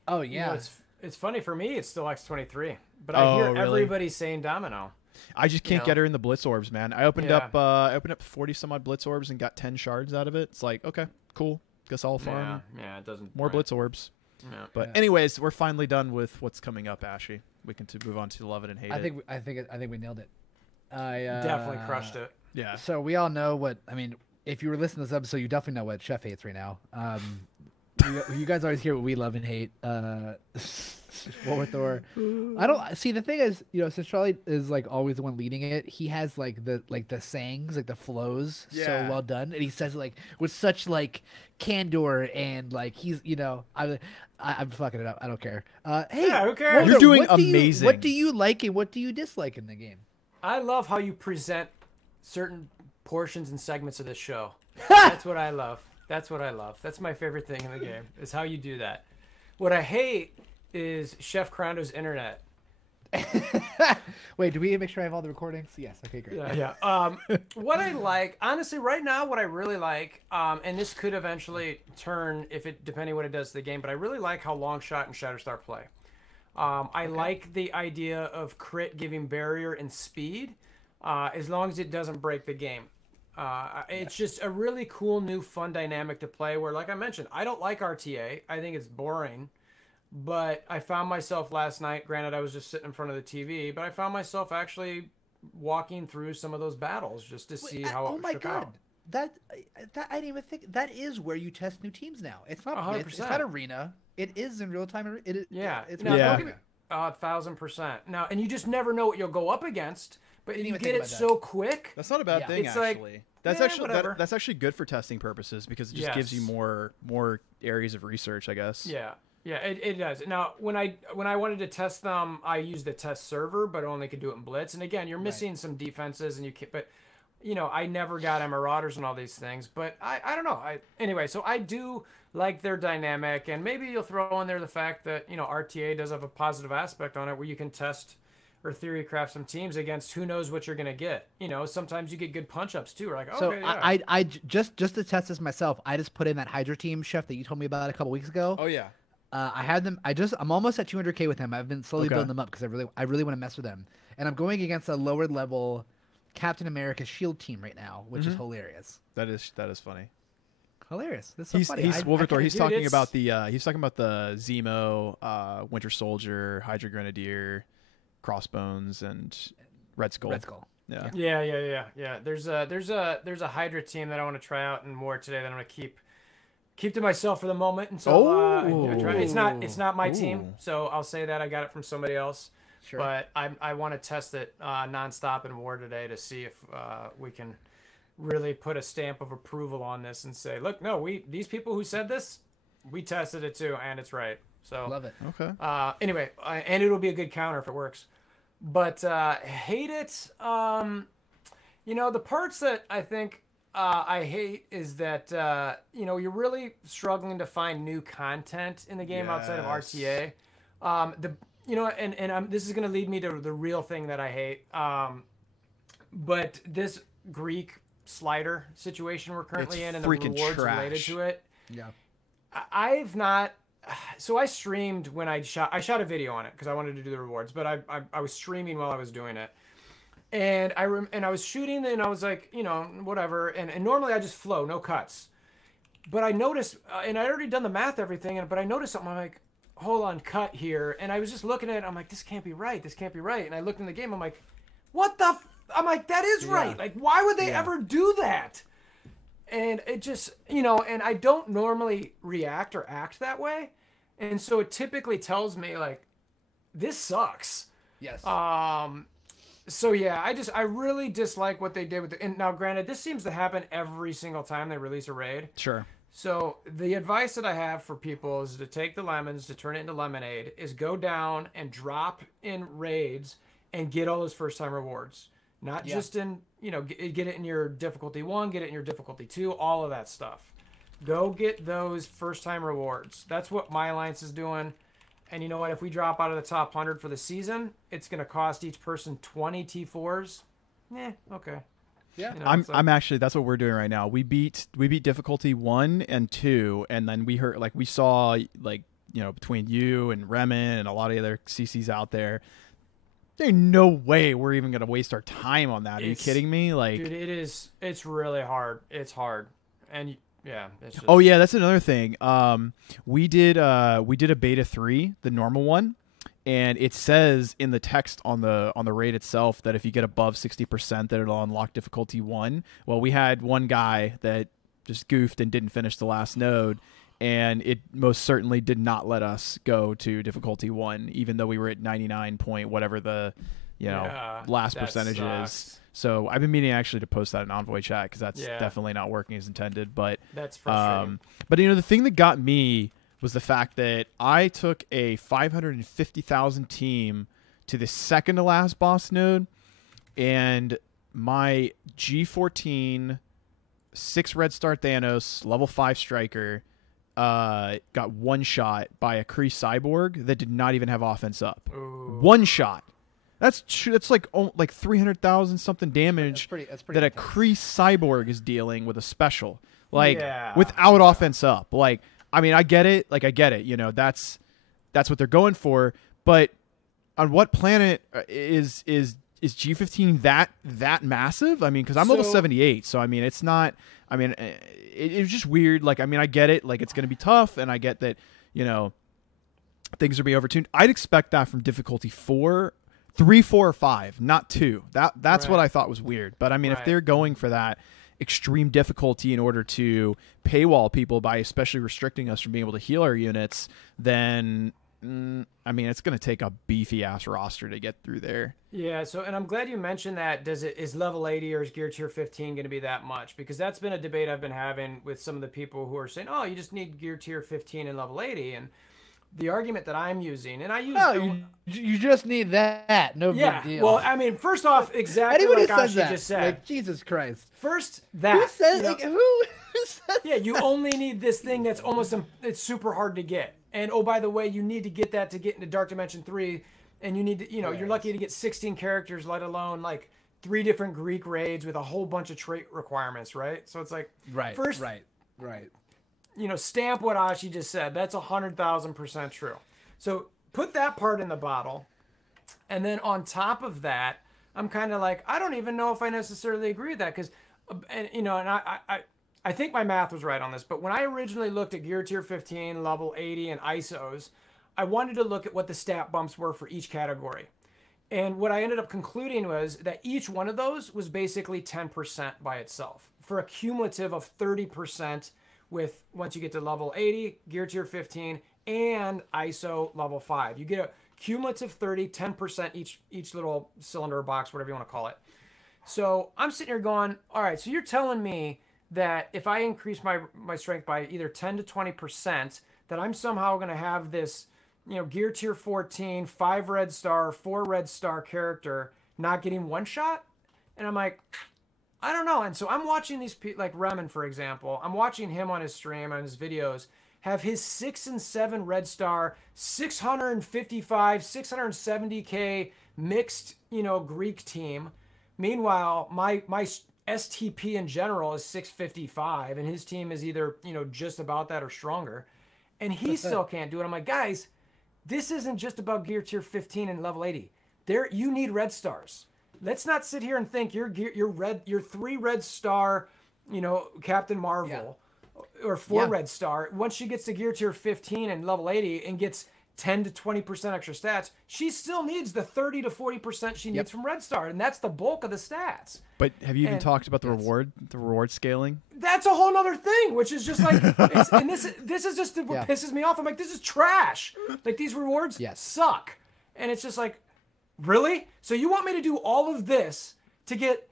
Oh You yeah. know, it's funny for me. It's still X23, but I hear really? everybody saying Domino. I just can't know. get her in the Blitz orbs, man. I opened Yeah. up 40 some odd Blitz orbs and got 10 shards out of it. It's like, okay, cool. Guess I'll farm Yeah, it doesn't. more right. Blitz orbs. Yeah. But Yeah. anyways, we're finally done with what's coming up, Ashy. We can move on to love it and hate it. I think we nailed it. Definitely crushed it. Yeah. So we all know what I mean. If you were listening to this episode, you definitely know what Chef hates right now. You guys always hear what we love and hate. WolverThor. I don't see. The thing is, since Charlie is like always the one leading it, he has like the sayings, like the flows, so Yeah. well done, and he says it, like with such like candor and like he's I'm fucking it up. I don't care. Hey, Yeah, who cares? You're doing what amazing. What do you like and what do you dislike in the game? I love how you present certain portions and segments of this show. That's what I love. That's what I love. That's my favorite thing in the game, is how you do that. What I hate is Chef Crondo's internet. Wait, do we make sure I have all the recordings? Yes. Okay, great. Yeah. What I like, honestly, right now, what I really like, and this could eventually turn depending what it does to the game, but I really like how Longshot and Shatterstar play. I like the idea of crit giving barrier and speed, as long as it doesn't break the game. It's just a really cool new fun dynamic to play where, like I mentioned, I don't like RTA. I think it's boring. But I found myself last night, granted I was just sitting in front of the TV, but I found myself actually walking through some of those battles just to see how it shook out. that I didn't even think that is where you test new teams now. It's not 100%. Blitz, it's not arena. It is in real time. It is. Yeah, It's no, not don't arena. 1,000%. Now, and you just never know what you'll go up against, but Didn't you even get think it about so quick. That's not a bad Yeah. thing, It's like, actually. That's yeah, actually whatever. that's actually good for testing purposes because it just gives you Yes. more areas of research, I guess. Yeah, it does. Now, when I wanted to test them, I used the test server, but only could do it in Blitz. And again, you're missing some defenses, and you can, but I never got Marauders and all these things. But I don't know. Anyway, so I do like their dynamic, and maybe you'll throw in there the fact that RTA does have a positive aspect on it, where you can test or theory craft some teams against who knows what you're gonna get. Sometimes you get good punch ups too. We're like, So okay, yeah. I just to test this myself, I just put in that Hydra team, Chef, that you told me about a couple weeks ago. Oh yeah. I had them. I'm almost at 200K with them. I've been slowly Okay. building them up because I really want to mess with them. And I'm going against a lower level Captain America Shield team right now, which is hilarious. That is funny. Hilarious. That's so He's funny. WolverThor. He's dude, talking it's- about the Zemo, Winter Soldier, Hydra Grenadier, Crossbones, and Red Skull. Red Skull. Yeah. Yeah. There's a Hydra team that I want to try out and more today that I'm gonna keep to myself for the moment until I try. It's not my team, so I'll say that I got it from somebody else. Sure. But I want to test it nonstop in war today to see if we can really put a stamp of approval on this and say, look, no, these people who said this, we tested it too, and it's right. So Love it. Okay. Anyway, and it'll be a good counter if it works. But hate it. The parts that I think I hate is that you're really struggling to find new content in the game outside of RTA. This is going to lead me to the real thing that I hate. But this Greek slider situation we're currently in and the freaking rewards related trash. to it. Yeah. I've not. So I streamed when I shot a video on it because I wanted to do the rewards, but I was streaming while I was doing it, and I was shooting and I was like, whatever, and normally I just flow, no cuts, but I noticed, and I'd already done the math, everything, but I noticed something. I'm like, hold on, cut here, and I was just looking at it. I'm like, this can't be right, and I looked in the game. I'm like, what the? I'm like, that is right. Like, why would they ever do that? And it just, and I don't normally react or act that way. And so it typically tells me, like, this sucks. Yes. So, yeah, I really dislike what they did with and now, granted, this seems to happen every single time they release a raid. Sure. So the advice that I have for people is to take the lemons, to turn it into lemonade, is go down and drop in raids and get all those first-time rewards. Not just in, get it in your difficulty 1, get it in your difficulty 2, all of that stuff. Go get those first-time rewards. That's what my alliance is doing. And you know what? If we drop out of the top 100 for the season, it's going to cost each person 20 T4s. Okay. Yeah. I'm actually, that's what we're doing right now. We beat difficulty 1 and 2, and then we saw between you and Remen and a lot of other CCs out there. There's no way we're even gonna waste our time on that. Are you kidding me? Like, dude, it's really hard. It's hard, and yeah. It's just... Oh yeah, that's another thing. We did a beta 3, the normal one, and it says in the text on the raid itself that if you get above 60%, that it'll unlock difficulty 1. Well, we had one guy that just goofed and didn't finish the last node, and it most certainly did not let us go to difficulty 1, even though we were at 99 point whatever the last percentage is. So I've been meaning actually to post that in Envoy chat because that's definitely not working as intended. But that's frustrating. But the thing that got me was the fact that I took a 550,000 team to the second to last boss node, and my G14 6 red star Thanos level 5 striker got one shot by a Kree cyborg that did not even have offense up. Ooh. One shot. That's like 300,000 something damage that's pretty that a intense. Kree cyborg is dealing with a special, without Yeah. offense up. Like, I mean, I get it. That's what they're going for. But on what planet is G15 that massive? I mean, because I'm level 78, so I mean, it's not. I mean, it was just weird. Like, I mean, I get it. Like, it's going to be tough, and I get that. Things are being overtuned. I'd expect that from difficulty 4, 3, 4, or 5, not 2. That's what I thought was weird. But I mean, if they're going for that, extreme difficulty in order to paywall people by especially restricting us from being able to heal our units, then I mean, it's going to take a beefy ass roster to get through there. Yeah. So, and I'm glad you mentioned that. Is level 80 or is gear tier 15 going to be that much? Because that's been a debate I've been having with some of the people who are saying, oh, you just need gear tier 15 and level 80. And the argument that I'm using, and I use, you just need that. No big deal. Well, I mean, first off, exactly Anybody like says Ashi that, just said. like, Jesus Christ. First, that Who says who says yeah, you only need this thing that's it's super hard to get. And oh, by the way, you need to get that to get into Dark Dimension 3, and you need to, you're lucky to get 16 characters, let alone like 3 different Greek raids with a whole bunch of trait requirements, right? So it's like right, stamp what Ashi just said. That's 100,000% true. So put that part in the bottle, and then on top of that, I'm kind of like, I don't even know if I necessarily agree with that, because, I think my math was right on this, but when I originally looked at Gear Tier 15, Level 80, and ISOs, I wanted to look at what the stat bumps were for each category. And what I ended up concluding was that each one of those was basically 10% by itself, for a cumulative of 30% with once you get to Level 80, Gear Tier 15, and ISO Level 5. You get a cumulative 30, 10% each little cylinder or box, whatever you want to call it. So I'm sitting here going, all right, so you're telling me that if I increase my strength by either 10 to 20%, that I'm somehow going to have this, Gear Tier 14, 5 red star, 4 red star character not getting one shot? And I'm like, I don't know. And so I'm watching these people, like Remen, for example. I'm watching him on his stream, on his videos, have his 6 and 7 red star, 655, 670K mixed, Greek team. Meanwhile, my STP in general is 655, and his team is either, just about that or stronger. And he still can't do it. I'm like, guys, this isn't just about Gear Tier 15 and level 80. You need red stars. Let's not sit here and think your 3 red star, Captain Marvel, or 4 red star. Once she gets to Gear Tier 15 and level 80 and gets 10 to 20% extra stats, she still needs the 30 to 40% she needs from red star, and that's the bulk of the stats. But have you even talked about the reward scaling? That's a whole other thing, which is just like, and this is just what pisses me off. I'm like, this is trash. Like, these rewards suck. And it's just like, really? So you want me to do all of this to get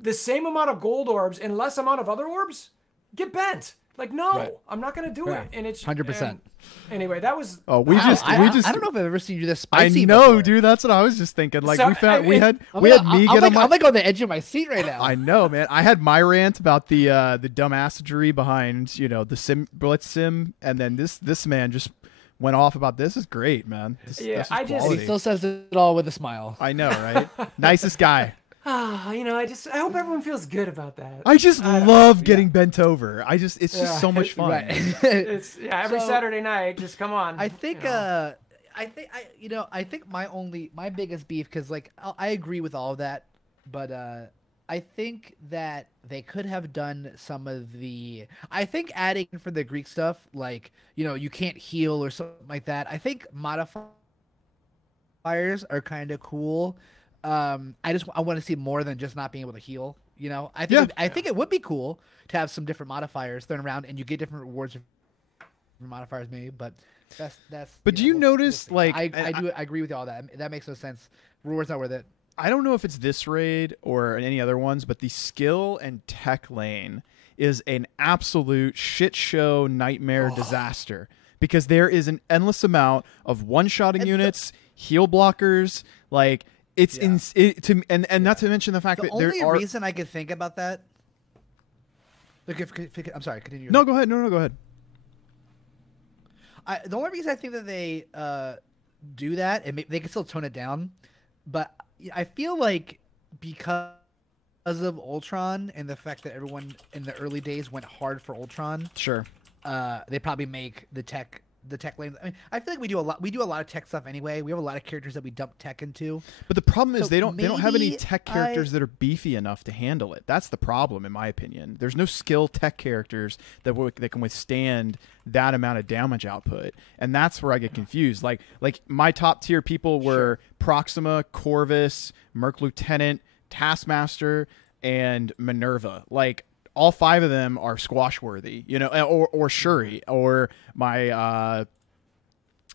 the same amount of gold orbs and less amount of other orbs? Get bent. Like, no, I'm not going to do it. And it's 100%. Anyway, that was. Oh, we just. I don't know if I've ever seen you this spicy. I know, before. Dude. That's what I was just thinking. Like, So, we had me get on my. I'm like on the edge of my seat right now. I know, man. I had my rant about the dumbassery behind the Blitz sim, and then this man just went off about this is great, man. This is quality. He still says it all with a smile. I know, right? Nicest guy. I hope everyone feels good about that. I just love getting bent over. It's just so much fun. Right. It's every Saturday night. Just come on. I think I think my biggest beef, because like I agree with all of that, but I think that they could have done some of the. I think adding for the Greek stuff, like you can't heal or something like that. I think modifiers are kind of cool. I want to see more than just not being able to heal. I think it would be cool to have some different modifiers thrown around, and you get different rewards for modifiers, maybe. But that's. But do you notice, like, I agree with you all that. That makes no sense. Rewards not worth it. I don't know if it's this raid or any other ones, but the skill and tech lane is an absolute shit show nightmare disaster, because there is an endless amount of one-shotting units, heal blockers, like. It's and not to mention the fact that there are. The only reason I could think about that. Look, I'm sorry. Continue. No, go ahead. No, go ahead. The only reason I think that they do that, and they can still tone it down, but I feel like because of Ultron and the fact that everyone in the early days went hard for Ultron, sure, they probably make the tech lanes. I mean, I feel like we do a lot of tech stuff anyway. We have a lot of characters that we dump tech into. But the problem is they don't have any tech characters that are beefy enough to handle it. That's the problem, in my opinion. There's no skill tech characters that can withstand that amount of damage output, and that's where I get confused. Like my top tier people were Proxima, Corvus, Merc Lieutenant, Taskmaster. and Minerva. Like, all 5 of them are squash worthy, you know, or Shuri, or my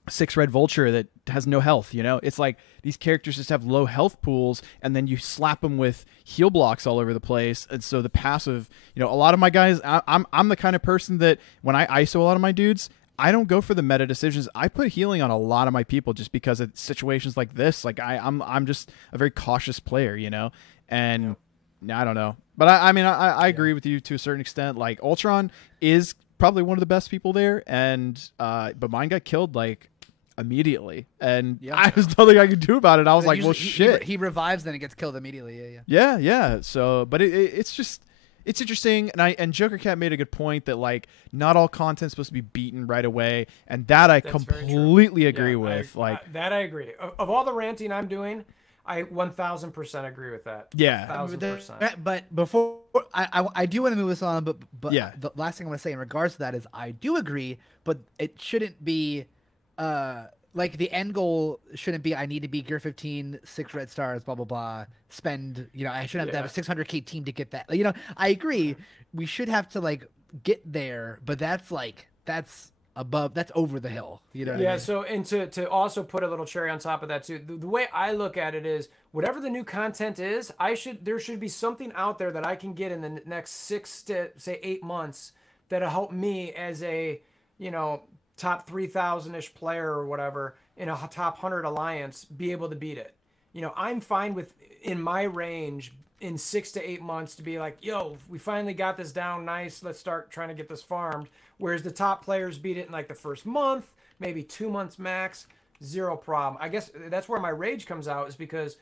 6 red vulture that has no health, you know. It's like these characters just have low health pools, and then you slap them with heal blocks all over the place, and so the passive, you know, a lot of my guys, I'm the kind of person that when I ISO a lot of my dudes, I don't go for the meta decisions. I put healing on a lot of my people just because of situations like this. Like I'm just a very cautious player, you know, and I don't know. But I mean, I agree with you to a certain extent. Like, Ultron is probably one of the best people there, and but mine got killed like immediately, and there's nothing I could do about it. I was like, well, shit. He revives, then it gets killed immediately. Yeah. So, but it's just, it's interesting, and Joker Cat made a good point that, like, not all content's supposed to be beaten right away, and that's completely agree with. That I agree. Of all the ranting I'm doing, I 1000% agree with that. Yeah, 1000%. But before I do want to move this on, but yeah, the last thing I want to say in regards to that is I do agree, but it shouldn't be like the end goal shouldn't be I need to be Gear 15, 6 red stars, blah blah blah. Spend, you know, I shouldn't have to have a 600k team to get that. You know, I agree. We should have to like get there, but that's above, that's over the hill, you know what I mean? So, and to also put a little cherry on top of that too, the way I look at it is whatever the new content is, there should be something out there that I can get in the next 6 to say 8 months that'll help me as a, you know, top 3,000-ish player or whatever in a top 100 alliance be able to beat it. You know, I'm fine with, in my range, in 6 to 8 months to be like, yo, we finally got this down nice, let's start trying to get this farmed. Whereas the top players beat it in like the first month, maybe 2 months max, zero problem. I guess that's where my rage comes out, is because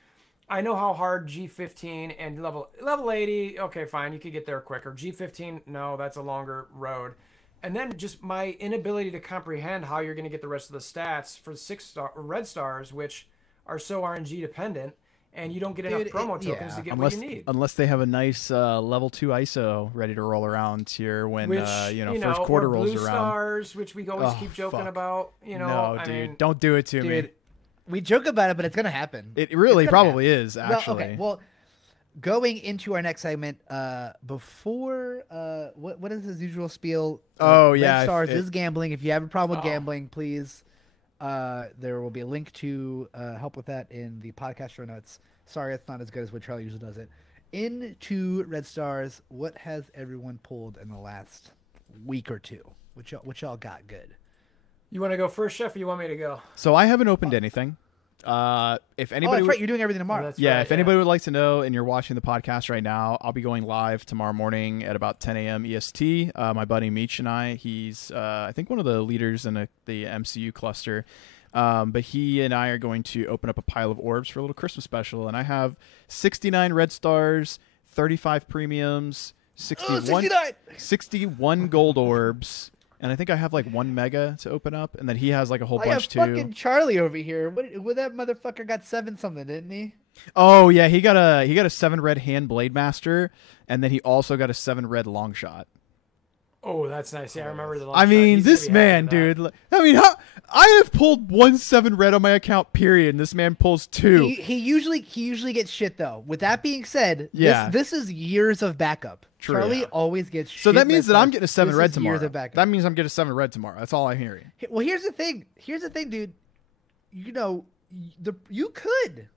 I know how hard G15 and level 80, okay, fine, you could get there quicker. G15, no, that's a longer road. And then just my inability to comprehend how you're going to get the rest of the stats for 6 red stars, which are so RNG dependent, and you don't get enough promo tokens to get what you need. Unless they have a nice level 2 ISO ready to roll around here when first quarter rolls blue around. Stars, which we always keep joking about. You know, no, dude, don't do it to me. We joke about it, but it's gonna happen. It really probably is, actually. Well, going into our next segment, before what is his usual spiel? Red Stars is gambling. If you have a problem with gambling, please. There will be a link to help with that in the podcast show notes. Sorry, it's not as good as what Charlie usually does it. Into Red Stars, what has everyone pulled in the last week or two? What y'all got good? You want to go first, Chef, or you want me to go? So I haven't opened anything. If anybody, that's right, you're doing everything tomorrow. If anybody would like to know, and you're watching the podcast right now, I'll be going live tomorrow morning at about 10 a.m. EST. My buddy Meech and he's I think one of the leaders in the MCU cluster. But he and I are going to open up a pile of orbs for a little Christmas special, and I have 69 red stars, 35 premiums, 61 gold orbs. And I think I have like 1 mega to open up, and then he has like a whole bunch too. Fucking Charlie over here. What that motherfucker got 7 something, didn't he? Oh yeah, he got a 7 red hand blade master, and then he also got a 7 red long shot. Oh, that's nice. Yeah, I remember the long shot. He's this man, dude. I mean, I have pulled 1 7 red on my account, period, and this man pulls 2. He usually gets shit though. With that being said, this is years of backup. True. Charlie always gets shit. So that means that I'm getting a 7 red tomorrow. That means I'm getting a 7 red tomorrow. That's all I'm hearing. Well, here's the thing, dude. You know, you could.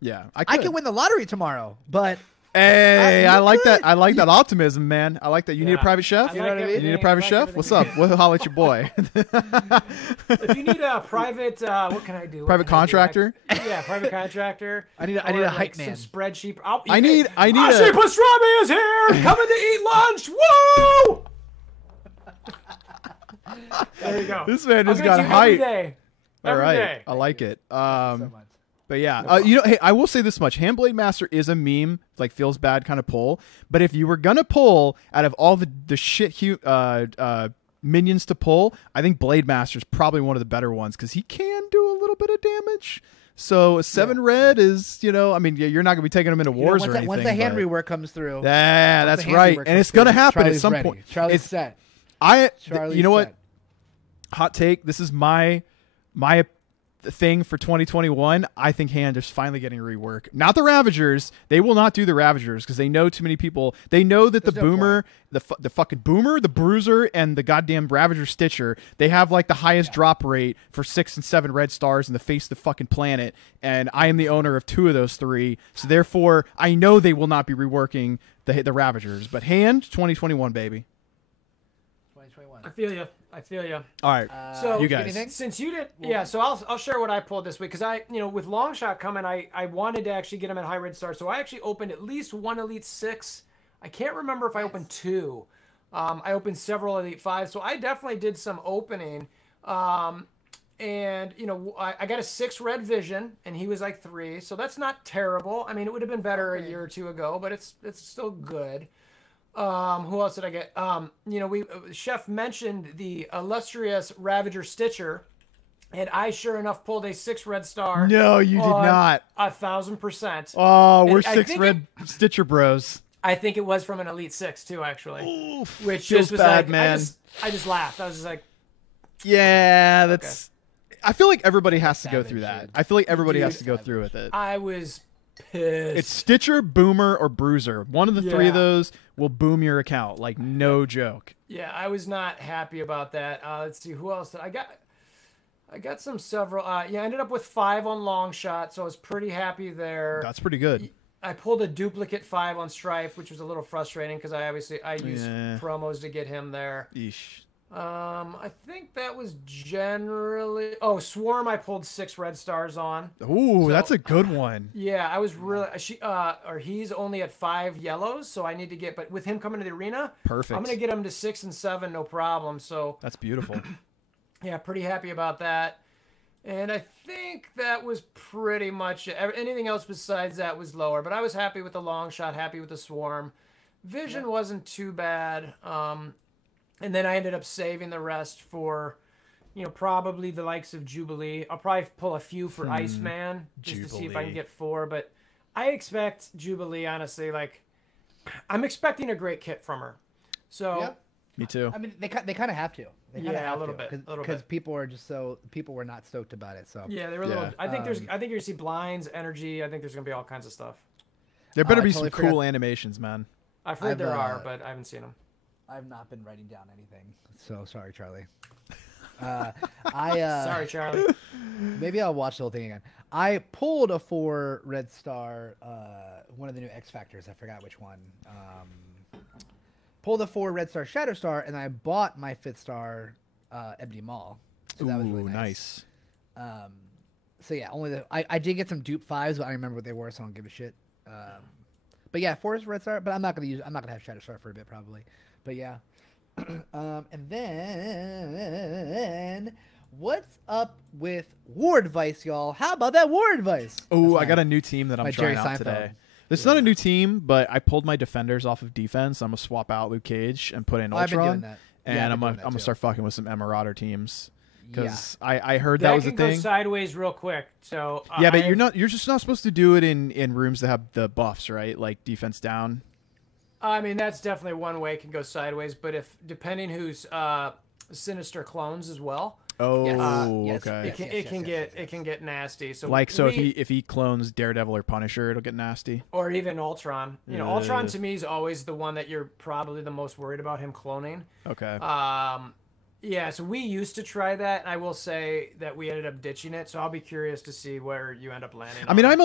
Yeah, I could win the lottery tomorrow, but. Hey, I like that. I like that optimism, man. I like that. You need a private chef? You know what I mean? You need a private chef? What's up? We'll holler at your boy. If you need a private, what can I do? Private contractor? Private contractor. I need a hype man. Some spreadsheet. I need Ashley Pastrami is here, coming to eat lunch. Woo! There you go. This man just got hype. Every day. I like it. So much. But yeah, hey, I will say this much. Handblade Master is a meme, like feels bad kind of pull. But if you were going to pull out of all the shit minions to pull, I think Blade Master is probably one of the better ones because he can do a little bit of damage. So 7 red is, you're not going to be taking him into wars or anything. Once the hand rework comes through. Yeah, that's right. And it's going to happen at some point. Charlie's set. What? Hot take. This is my thing for 2021, I think Hand is finally getting rework. Not the Ravagers. They will not do the Ravagers because they know too many people. They know that the Boomer, the fucking Boomer, the Bruiser, and the goddamn Ravager Stitcher, they have like the highest drop rate for 6 and 7 red stars in the face of the fucking planet. And I am the owner of 2 of those 3. So therefore, I know they will not be reworking the Ravagers. But Hand, 2021, baby. 2021. I feel you. All right, So you guys. Since you did, yeah. So I'll share what I pulled this week because with Longshot coming, I wanted to actually get him at high red star. So I actually opened at least 1 Elite 6. I can't remember if I opened 2. I opened several Elite 5. So I definitely did some opening. And I got a 6 red Vision, and he was like 3. So that's not terrible. I mean, it would have been better a year or 2 ago, but it's still good. Who else did I get? Chef mentioned the illustrious Ravager Stitcher, and I sure enough pulled a 6 red star. No, you did not. 1,000%. Oh, we're 6 red Stitcher bros. I think it was from an Elite 6 too, actually. Oof, which feels just was bad, like, man. I just laughed. I was just like, yeah, that's. Okay. I feel like everybody has to go Savage through that. shit. I feel like everybody has Dude, to go through with it. I was pissed. It's Stitcher, Boomer, or Bruiser. One of the 3 of those will boom your account. Like, no joke. Yeah, I was not happy about that. Let's see, who else did I got? I got several. I ended up with 5 on Longshot, so I was pretty happy there. That's pretty good. I pulled a duplicate 5 on Strife, which was a little frustrating because I used promos to get him there. Eesh. I think that was generally. Oh, Swarm! I pulled 6 red stars on. Ooh, So, that's a good one. Yeah, I was really. He's only at 5 yellows, so I need to get. But with him coming to the arena, Perfect. I'm gonna get him to 6 and 7, no problem. So That's beautiful. yeah, pretty happy about that. And I think that was pretty much it. Anything else besides that was lower. But I was happy with the long shot, happy with the Swarm. Vision wasn't too bad. And then I ended up saving the rest for, probably the likes of Jubilee. I'll probably pull a few for Iceman just to see if I can get 4. But I expect Jubilee, honestly, I'm expecting a great kit from her. So. Yep. Me too. I mean, they kind of have to. They kinda have a little to, bit. because people were not stoked about it. So Yeah, they were a little. I think I think you're gonna see blinds, energy. I think there's gonna be all kinds of stuff. There better I be totally some cool forgot- animations, man. I've heard there I've, are, but I haven't seen them. I've not been writing down anything. So sorry, Charlie. Sorry, Charlie. Maybe I'll watch the whole thing again. I pulled a 4 red star, one of the new X Factors. I forgot which one. Pulled a 4 red star Shatterstar, and I bought my 5th star Ebony Maul. So that was really nice. So yeah, I did get some dupe 5s, but I remember what they were, so I don't give a shit. But yeah, 4 red star, but I'm not gonna have Shatterstar for a bit probably. But yeah. And then what's up with war advice, y'all? How about that war advice? Oh, I got a new team that I'm trying Jerry out Seinfeld. today. This is not a new team, but I pulled my defenders off of defense. I'm gonna swap out Luke Cage and put in I've been Ultron, doing that. and Yeah, I've I'm been doing gonna that start fucking with some Marauder teams because Yeah. I heard that was a can go thing. sideways real quick. So Yeah, but you're just not supposed to do it in rooms that have the buffs, right? Like defense down. I mean, that's definitely one way it can go sideways. But depending who's Sinister clones as well, Oh, yes, okay. it can get nasty. So if he clones Daredevil or Punisher, it'll get nasty. or even Ultron. Ultron to me is always the one that you're probably the most worried about him cloning. Okay. Yeah, so we used to try that, and I will say that we ended up ditching it. So I'll be curious to see where you end up landing. I mean, I'm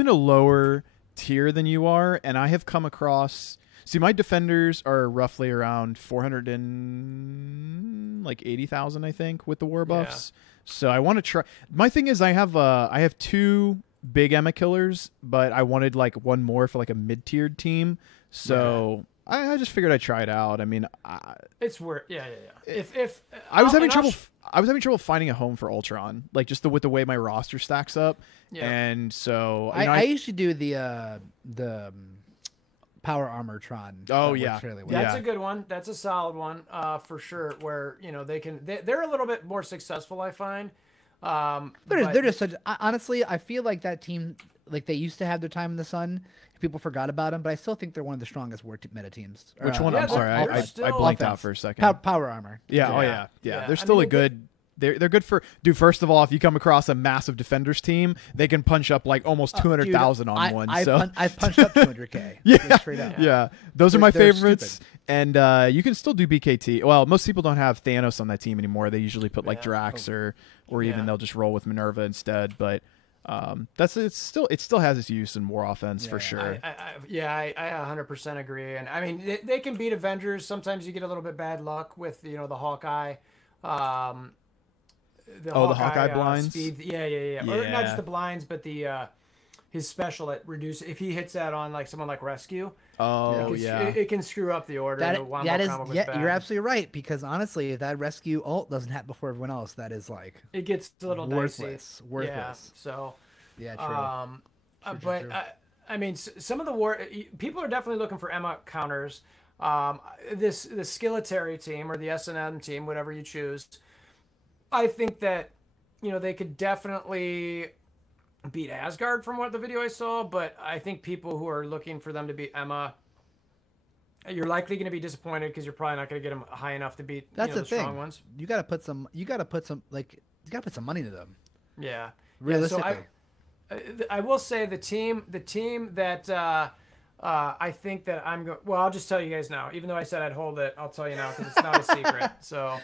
in a lower tier than you are, and I have come across. See, my defenders are roughly around 480,000, I think, with the war buffs. So I want to try. My thing is, I have 2 big Emma killers, but I wanted one more for a mid-tiered team. So I just figured I'd try it out. I mean, it's worth. Yeah. If I was having trouble. I was having trouble finding a home for Ultron, with the way my roster stacks up. Yeah. And so I used to do the Power Armor Tron. Oh, That yeah. works fairly well. That's a good one. That's a solid one, for sure. Where they're a little bit more successful, I find. They're just such. Honestly, I feel like that team, they used to have their time in the sun. People forgot about them, but I still think they're one of the strongest meta teams. Which one? Yeah, I'm sorry, I they're still- blanked out Offense. for a second. Power Armor. Yeah. Oh Yeah. yeah. Yeah. They're I still mean, a good They're good for dude. First of all, if you come across a massive defenders team, they can punch up like almost 200,000 on one. I've punched up 200K. Yeah, straight up. Yeah. Those are my They're favorites. stupid. And you can still do BKT. Well, most people don't have Thanos on that team anymore. They usually put like Drax or even they'll just roll with Minerva instead. But it still has its use in war offense for sure. I 100% agree. And I mean, they can beat Avengers. Sometimes you get a little bit bad luck with the Hawkeye. The Hawkeye blinds. Speed. Yeah. Or not just the blinds, but the his special that reduce if he hits that on like someone like Rescue. It can screw up the order. You're absolutely right, because honestly, if that Rescue ult doesn't happen before everyone else, that is like it gets a little worthless. Yeah, so true. True. I mean, some of the war people are definitely looking for Emma counters. The Skilletary team or the S&M team, whatever you choose, I think that they could definitely beat Asgard from what the video I saw, but I think people who are looking for them to beat Emma, you're likely going to be disappointed because you're probably not going to get them high enough to beat the thing. strong ones. You got to put some money to them. Yeah, realistically. So I will say the team that I think that I'm going. Well, I'll just tell you guys now. Even though I said I'd hold it, I'll tell you now because it's not a secret. So.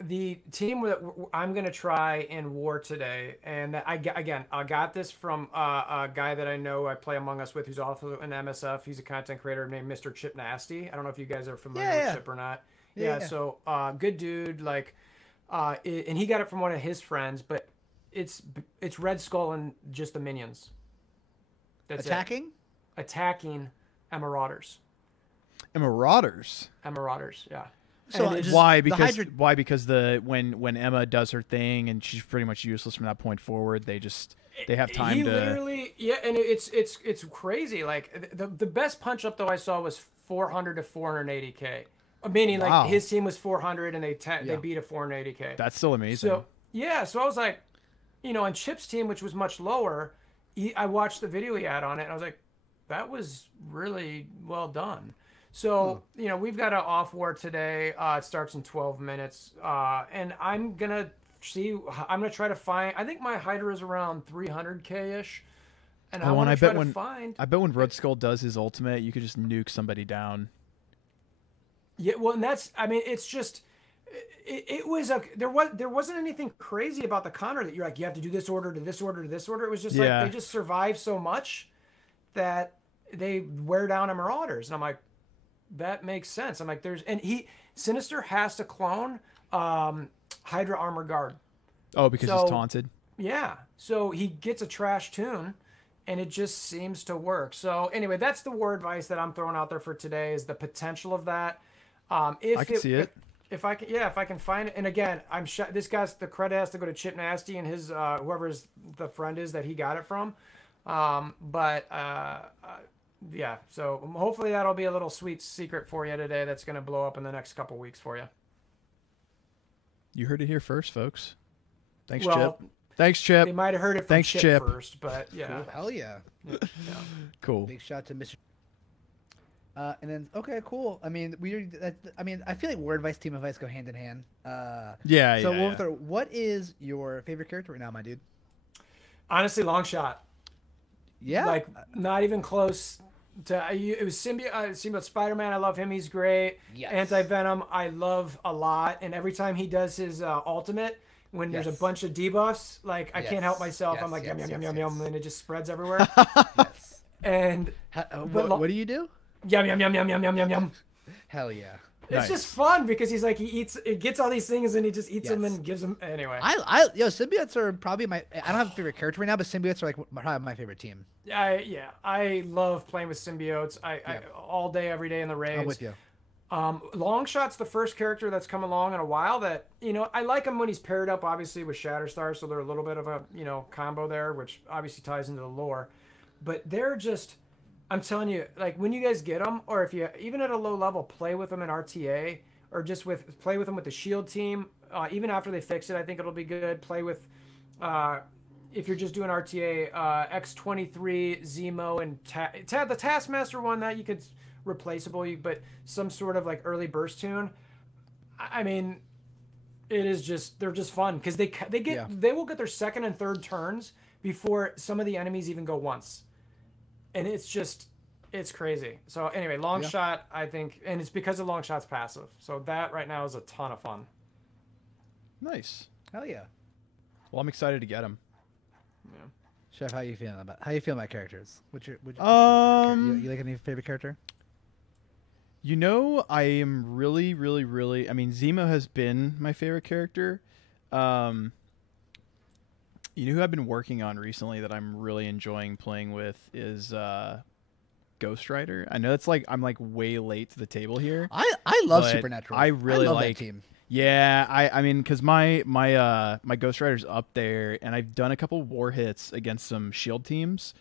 The team that I'm going to try in war today, and I got this from a guy that I know I play Among Us with who's also an MSF. He's a content creator named Mr. Chip Nasty. I don't know if you guys are familiar with Chip or not. Yeah. So good dude. Like, and he got it from one of his friends, but it's Red Skull and just the minions. That's attacking Marauders. Marauders, yeah. So why? Because when Emma does her thing and she's pretty much useless from that point forward, they have time to. Literally, and it's crazy. Like the best punch up though I saw was 400 to 480K, meaning like his team was 400 and they beat a 480K. That's still amazing. So I was like, on Chip's team, which was much lower, I watched the video he had on it and I was like, that was really well done. So, we've got an off war today. It starts in 12 minutes. And I'm going to try to find, I think my Hydra is around 300K-ish. And I want to try to find. I bet when Red Skull does his ultimate, you could just nuke somebody down. Yeah, well, and it's just, it was there wasn't anything crazy about the counter that you're like, you have to do this order to this order to this order. It was just like, they just survive so much that they wear down a Marauders. And I'm like, that makes sense. I'm like, Sinister has to clone Hydra Armor Guard. Oh, because he's taunted? Yeah. So he gets a trash tune, and it just seems to work. So anyway, that's the war advice that I'm throwing out there for today is the potential of that. I can see it. If I can find it. And again, this guy's, the credit has to go to Chip Nasty and his, whoever's the friend is that he got it from. Yeah, so hopefully that'll be a little sweet secret for you today that's going to blow up in the next couple weeks for you. You heard it here first, folks. Thanks, Chip. Thanks, Chip. They might have heard it from Chip first, but yeah. Cool. Hell yeah. Cool. Big shout out to Mr. And then, okay, cool. I mean, I feel like war advice, team advice go hand in hand. WolverThor, what is your favorite character right now, my dude? Honestly, long shot. Yeah. Like, not even close. It was Symbiote Spider-Man. I love him. He's great. Yes. Anti-Venom, I love a lot. And every time he does his ultimate, when there's a bunch of debuffs, like, I can't help myself. I'm like, yum, yum, and it just spreads everywhere. Yes. And what do you do? Yum, yum, yum, yum, yum, yum, yum, yum. Hell yeah. It's just fun because he's like, it gets all these things and he just eats them and gives them. Anyway. Symbiotes are probably I don't have a favorite character right now, but symbiotes are like probably my favorite team. I love playing with symbiotes. I all day, every day in the raids. I'm with you. Longshot's the first character that's come along in a while that, I like him when he's paired up, obviously, with Shatterstar, so they're a little bit of a, combo there, which obviously ties into the lore. But they're just, I'm telling you, like, when you guys get them, or if you, even at a low level, play with them in RTA, or just play with them with the SHIELD team, even after they fix it, I think it'll be good. Play with, if you're just doing RTA, X23, Zemo, and the Taskmaster one, that you could replaceable, but some sort of like early burst tune. I mean, It is just they're just fun because they will get their second and third turns before some of the enemies even go once, and it's crazy. So anyway, long shot I think, and it's because of long shot's passive. So that right now is a ton of fun. Nice. Hell yeah. Well, I'm excited to get him. Yeah. Chef, how you feeling about characters? What's your you like any favorite character? You know, I am really, really, really. I mean, Zemo has been my favorite character. You know who I've been working on recently that I'm really enjoying playing with is Ghost Rider. I know it's like I'm like way late to the table here. I love Supernatural. I really love like that team. Yeah, I mean, because my Ghost Rider's up there, and I've done a couple war hits against some Shield teams,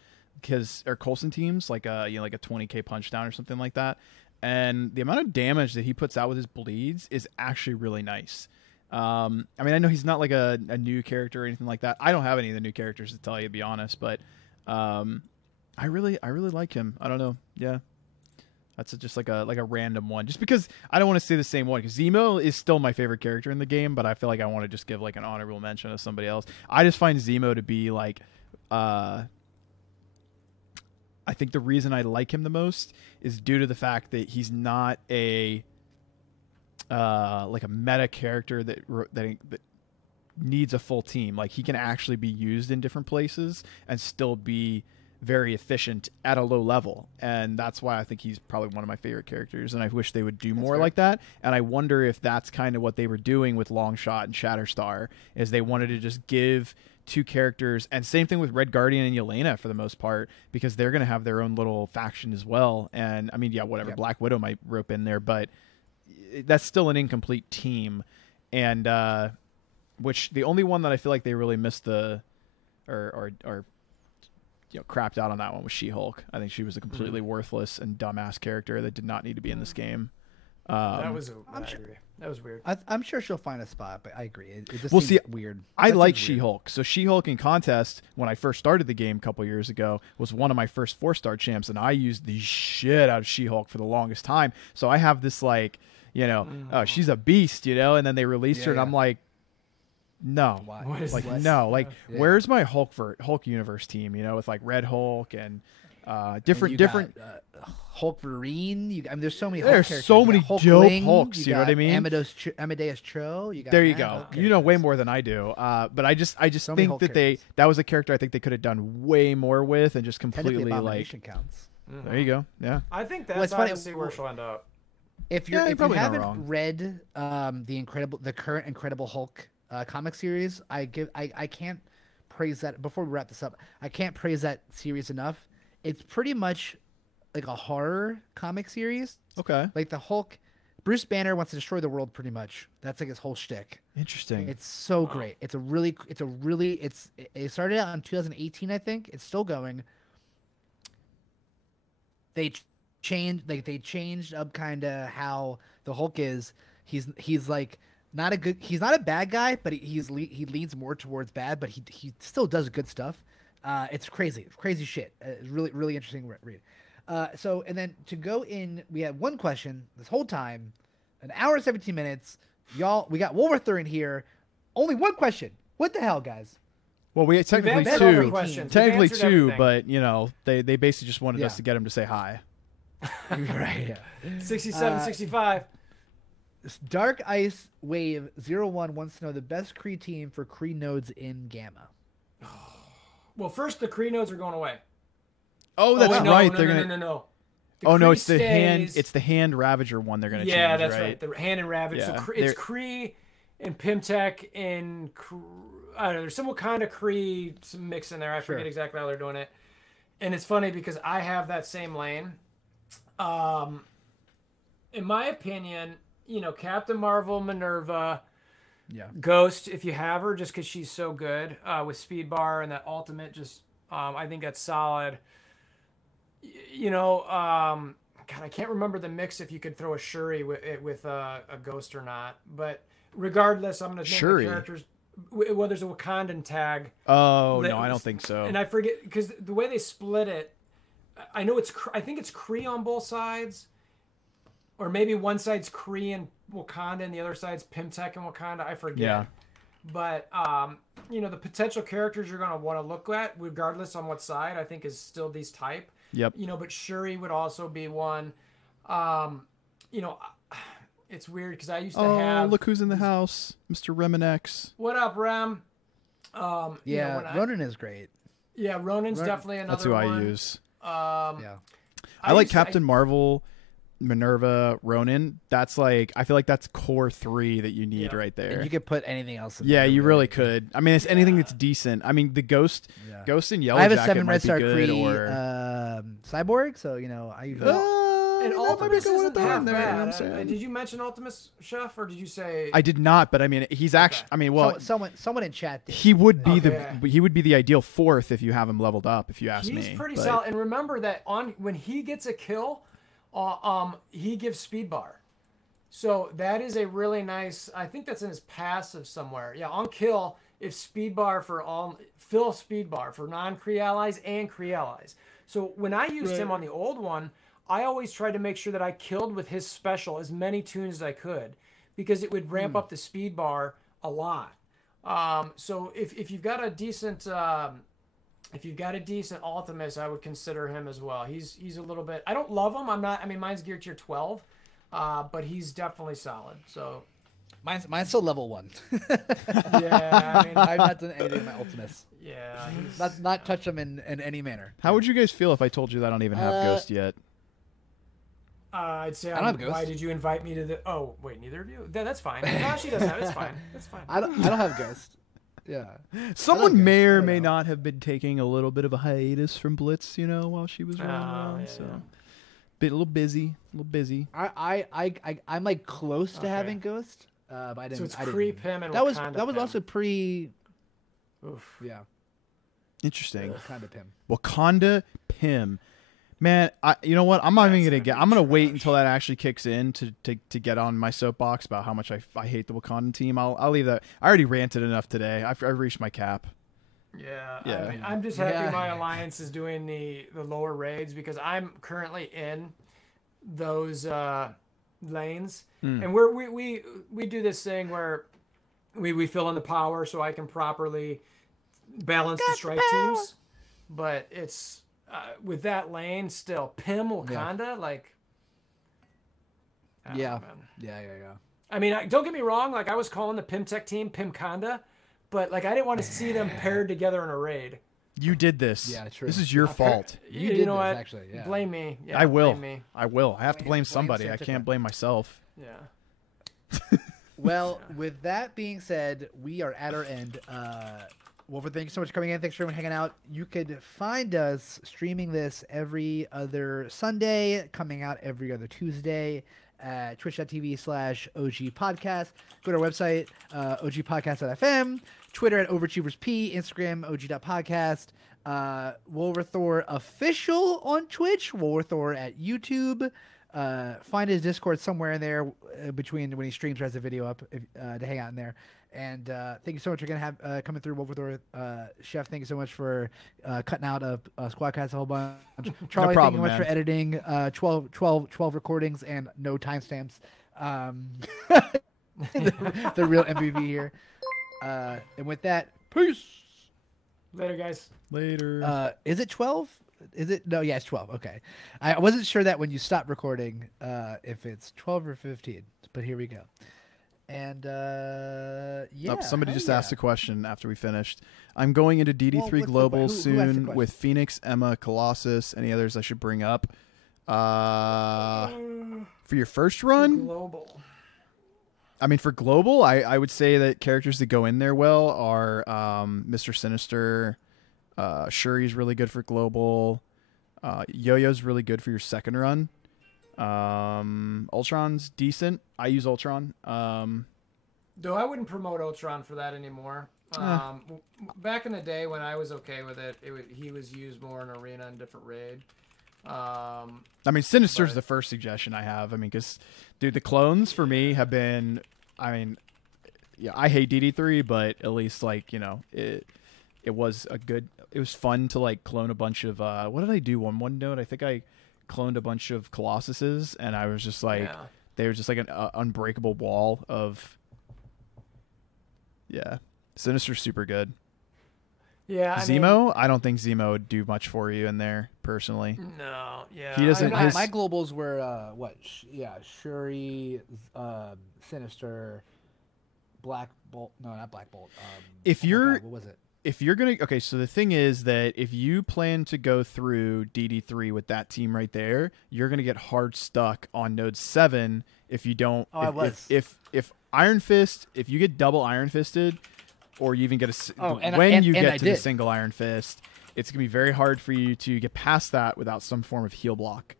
or Coulson teams, like like a 20k punch down or something like that. And the amount of damage that he puts out with his bleeds is actually really nice. I mean, I know he's not like a new character or anything like that. I don't have any of the new characters to tell you, to be honest, but I really like him. I don't know. Yeah. That's just like a random one, just because I don't want to say the same one, because Zemo is still my favorite character in the game, but I feel like I want to just give like an honorable mention to somebody else. I just find Zemo to be like, I think the reason I like him the most is due to the fact that he's not a like a meta character that needs a full team. Like, he can actually be used in different places and still be very efficient at a low level, and that's why I think he's probably one of my favorite characters, and I wish they would do more like that. And I wonder if that's kind of what they were doing with Longshot and Shatterstar, is they wanted to just give two characters, and same thing with Red Guardian and Yelena for the most part, because they're going to have their own little faction as well. And I mean, yeah, whatever, Black Widow might rope in there, but that's still an incomplete team. And which the only one that I feel like they really missed or crapped out on that one was She-Hulk. I think she was a completely worthless and dumbass character that did not need to be in this game. That was weird. I'm sure she'll find a spot, but I agree. It just Well, seems see, weird. I like She-Hulk. So She-Hulk in contest, when I first started the game a couple years ago, was one of my first 4-star champs, and I used the shit out of She-Hulk for the longest time. So I have this like, oh, she's a beast, and then they released her, and I'm like, no, where's my Hulk universe team? With like Red Hulk and different. Hulkverine. There's so many. There's Hulk so many Hulk dope Ling, Hulks. You know what I mean? Amadeus Cho. There you go. You know way more than I do. But I just so think that was a character I think they could have done way more with, and just completely like. Counts. Mm-hmm. There you go. Yeah. I think that's honestly where she'll end up. If you haven't read the current Incredible Hulk comic series, I can't praise that. Before we wrap this up, I can't praise that series enough. It's pretty much like a horror comic series. Okay. Like the Hulk, Bruce Banner wants to destroy the world pretty much. That's like his whole shtick. Interesting. It's so great. It started out in 2018, I think. It's still going. They changed up kind of how the Hulk is. He's like he's not a bad guy, but he leans more towards bad, but he still does good stuff. It's crazy shit. It's really, really interesting read. So, and then to go in, we had one question this whole time, an hour and 17 minutes. Y'all, we got WolverThor in here. Only one question. What the hell, guys? Well, we had technically two, but they basically just wanted us to get him to say hi. Right. Yeah. 67, 65. Dark Ice Wave 01 wants to know the best Kree team for Kree nodes in Gamma. Well, first the Kree nodes are going away. Oh, that's right. No. It's the hand. It's the hand Ravager one. They're going to change. Yeah, that's right. The hand and Ravager. Yeah. So it's Kree and Pimtech and I don't know. There's some kind of Kree mix in there. I forget exactly how they're doing it. And it's funny because I have that same lane. In my opinion, Captain Marvel, Minerva, Ghost, if you have her, just because she's so good with Speed Bar and that ultimate, just I think that's solid. God, I can't remember the mix if you could throw a Shuri with a Ghost or not. But regardless, I'm going to name the characters. Well, there's a Wakandan tag. Oh, no, I don't think so. And I forget, because the way they split it, I know I think it's Kree on both sides. or maybe one side's Kree and Wakanda and the other side's Pimtech and Wakanda. I forget. Yeah. But the potential characters you're gonna want to look at, regardless on what side, I think is still these type. Yep. But Shuri would also be one. It's weird because I used to have. Look who's in the house, Mr. Reminex. What up, Rem? Ronan is great. Yeah, Ronan's definitely another. That's who one. I use. Yeah. I like Captain Marvel, Minerva, Ronan. That's like, I feel like that's core 3 that you need right there. And you could put anything else in Yeah, there, you really could. I mean, it's anything that's decent. I mean, the Ghost and Yellow I have a Jacket 7 might Red be Star good, Kree or Cyborg, so I usually and Ultimus isn't half there, you know what I'm bad. saying? Did you mention Ultimus, Chef, or did you say? I did not, but I mean, he's actually. I mean, well, someone in chat did. he would be the ideal 4th if you have him leveled up. If you ask me, He's pretty solid. And remember that when he gets a kill, he gives speed bar. So that is a really nice. I think that's in his passive somewhere. Yeah, on kill, if speed bar for fill speed bar for non-Kree allies and Kree allies. So when I used him on the old one, I always tried to make sure that I killed with his special as many tunes as I could, because it would ramp up the speed bar a lot. So if you've got a decent Ultimus, I would consider him as well. He's a little bit. I don't love him. I'm not. I mean, mine's gear tier 12, but he's definitely solid. So mine's still level 1. Yeah, I mean, I've not done anything with my Ultimus. Yeah, not touch him in any manner. How would you guys feel if I told you that I don't even have Ghost yet? I'd say, I don't have Ghost. Why did you invite me to the? Oh, wait, neither of you. That's fine. No, she doesn't have. It's fine. It's fine. I don't have Ghost. Yeah. Someone may or may not have been taking a little bit of a hiatus from Blitz, while she was running around. A little busy. I'm like close to having Ghost, but I didn't. So it's I didn't. Kree, Pym, and that was Pym. also pre. Oof. Yeah. Interesting. Wakanda Pym. Wakanda Pym. Man, you know what? I'm not even gonna get. I'm gonna wait until that actually kicks in to get on my soapbox about how much I hate the Wakandan team. I'll leave that. I already ranted enough today. I've reached my cap. Yeah. I mean, I'm just happy my alliance is doing the lower raids, because I'm currently in those lanes, and we do this thing where we fill in the power so I can properly balance the strike teams, but it's. With that lane still, Pym, Wakanda, like. Yeah. Yeah. I mean, don't get me wrong. Like, I was calling the Pimtech team Pimkanda, but like I didn't want to see them paired together in a raid. You did this. Yeah, true. This is your fault. You did know this, what? actually. Yeah. Blame me. Yeah, I will. Blame me. I will. I have to blame somebody. I can't blame myself. Yeah. Well, with that being said, we are at our end. Wolver, thank you so much for coming in. Thanks for hanging out. You could find us streaming this every other Sunday, coming out every other Tuesday at twitch.tv/OG Podcast. Go to our website, ogpodcast.fm, Twitter at OverachieversP, Instagram, OG.podcast, WolverThor official on Twitch, WolverThor at YouTube. Find his Discord somewhere in there between when he streams or has a video up to hang out in there. And thank you so much for coming through, WolverThor. Chef, thank you so much for cutting out of SquadCast a whole bunch. Charlie, thank you so much for editing 12 recordings and no timestamps. The real MVP here. And with that, peace. Later, guys. Later. Is it 12? Is it? No, yeah, it's 12. Okay. I wasn't sure that when you stop recording, if it's 12 or 15, but here we go. And somebody just asked a question after we finished. I'm going into DD3 Global soon with Phoenix, Emma, Colossus. Any others I should bring up? For your first run? Global. I mean, for Global, I would say that characters that go in there well are Mr. Sinister. Shuri's really good for Global. Yo-Yo's really good for your second run. Ultron's decent. I use Ultron. Though I wouldn't promote Ultron for that anymore. Back in the day when I was okay with it, he was used more in arena and different raid. I mean, Sinister's the first suggestion I have. I mean, because, dude, the clones for me have been, I mean, yeah, I hate DD3, but at least, like, it was fun to, like, clone a bunch of, what did I do on OneNote? I think I cloned a bunch of Colossuses, and I was just like, they were just like an unbreakable wall of. Yeah, Sinister's super good. Yeah, Zemo, I don't think Zemo would do much for you in there personally. No, yeah. He doesn't. My globals were Shuri, Sinister, Black Bolt. No, not Black Bolt. If you're, what was it? If you're gonna, okay, so the thing is that if you plan to go through DD3 with that team right there, you're gonna get hard stuck on Node 7 if you don't. If Iron Fist, if you get double Iron Fisted, or you even get the single Iron Fist, it's gonna be very hard for you to get past that without some form of heal block.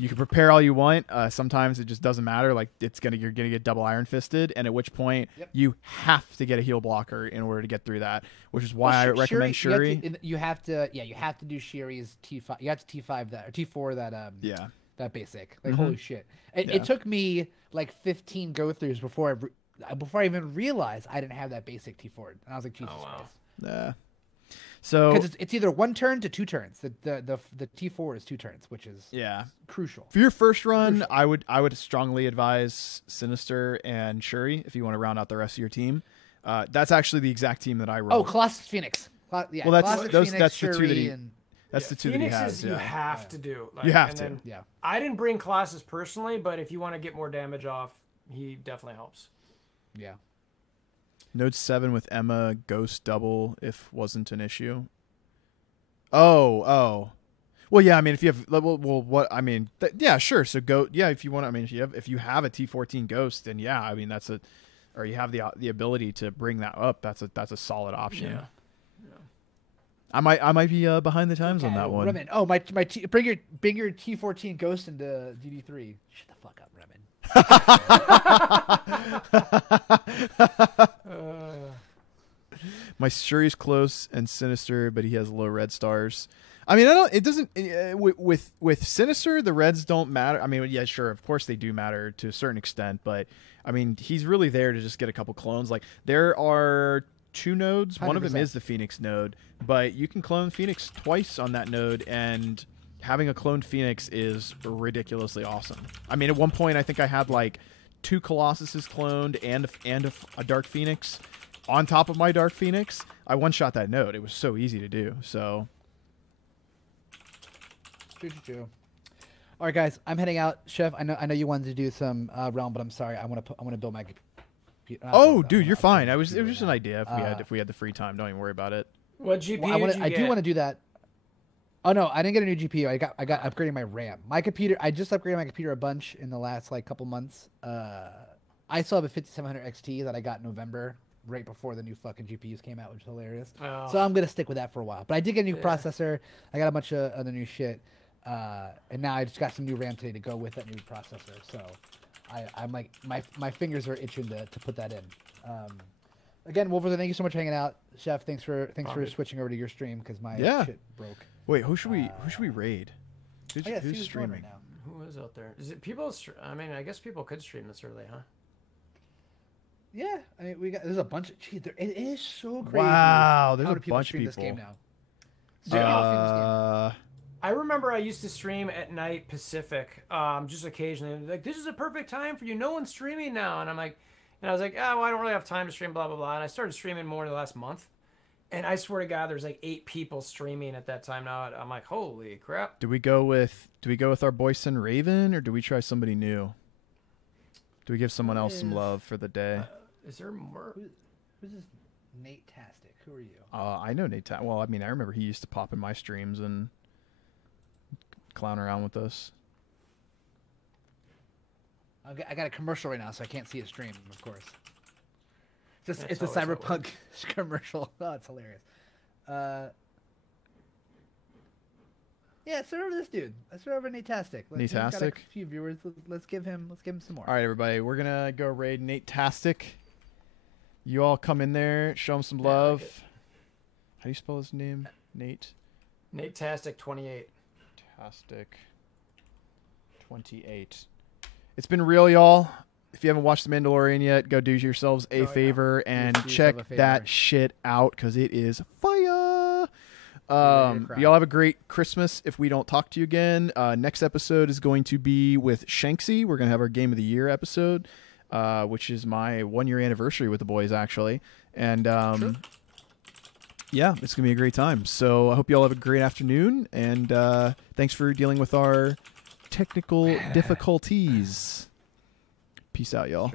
You can prepare all you want. Sometimes it just doesn't matter. Like you're gonna get double Iron Fisted, and at which point you have to get a heal blocker in order to get through that. Which is why I recommend Shuri. You have to do Shuri's T5. You have to T5 that or T4 that. That basic. Like holy shit! It took me like 15 go throughs before I even realized I didn't have that basic T4, and I was like, Jesus Christ. Yeah. So because it's either 1 turn to 2 turns. The T4 is 2 turns, which is crucial. For your first run, I would strongly advise Sinister and Shuri if you want to round out the rest of your team. That's actually the exact team that I rolled. Oh, Colossus Phoenix. Well, that's the two that he. That's the two Phoenix that he has. You have to do. You have to. Then, I didn't bring Colossus personally, but if you want to get more damage off, he definitely helps. Yeah. Node 7 with Emma Ghost double if wasn't an issue. Oh. Well, yeah. I mean, if you have what I mean, sure. So go. Yeah, if you want. I mean, if you have a T14 Ghost, then yeah. I mean, or you have the ability to bring that up. That's a solid option. Yeah. I might be behind the times on that one. Remen. Oh, bring your T14 Ghost into DD3. Shut the fuck up, Remen. My Shuri's close and Sinister, but he has low red stars. I mean, it doesn't with Sinister, the reds don't matter. I mean, yeah, sure, of course they do matter to a certain extent, but I mean, he's really there to just get a couple clones. Like there are 2 nodes. 100%. One of them is the Phoenix node, but you can clone Phoenix twice on that node, and having a cloned Phoenix is ridiculously awesome. I mean, at one point, I think I had like 2 Colossuses cloned and a Dark Phoenix on top of my Dark Phoenix. I one-shot that node. It was so easy to do. So, True. All right, guys, I'm heading out. Chef, I know you wanted to do some realm, but I'm sorry. I want to build my. Dude, you're fine. It was just an idea. If we had the free time, don't even worry about it. What GPU? I do want to do that. Oh no, I didn't get a new GPU. I got upgrading my RAM. My computer. I just upgraded my computer a bunch in the last couple months. I still have a 5700 XT that I got in November, right before the new fucking GPUs came out, which is hilarious. Oh. So I'm gonna stick with that for a while. But I did get a new processor. I got a bunch of other new shit, and now I just got some new RAM today to go with that new processor. So I'm like my fingers are itching to put that in. Again, WolverThor, thank you so much for hanging out. Chef, thanks for switching over to your stream because my shit broke. Wait, who should we raid? Who's streaming right now? Who is out there? Is it people? I mean, I guess people could stream this early, huh? Yeah, I mean, there's a bunch of. It is so crazy. Wow, there's a bunch of people. This game now. I remember I used to stream at night Pacific, just occasionally. Like, this is a perfect time for you. No one's streaming now, and I was like, oh, well, I don't really have time to stream, blah blah blah. And I started streaming more in the last month, and I swear to God, there's like 8 people streaming at that time now. I'm like, holy crap. Do we go with our boy Sin Raven, or do we try somebody new? Do we give someone else some love for the day? Is there more? Who's this Nate-tastic? Who are you? I know Nate. Well, I mean, I remember he used to pop in my streams and clown around with us. I got a commercial right now, so I can't see a stream, of course. It's a Cyberpunk commercial. Oh, it's hilarious. Yeah, serve over this dude. Let's serve over Nate-tastic. He's got a few viewers. Let's give him some more. All right, everybody, we're gonna go raid Nate-tastic. You all come in there, show him some love. How do you spell his name? Nate. Nate-tastic 28. Tastic 28. It's been real, y'all. If you haven't watched The Mandalorian yet, go do yourselves a favor and check that shit out because it is fire. Y'all have a great Christmas if we don't talk to you again. Next episode is going to be with Shanksy. We're going to have our Game of the Year episode, which is my 1-year anniversary with the boys, actually. And yeah, it's going to be a great time. So I hope you all have a great afternoon. And thanks for dealing with our technical difficulties. Peace out, y'all.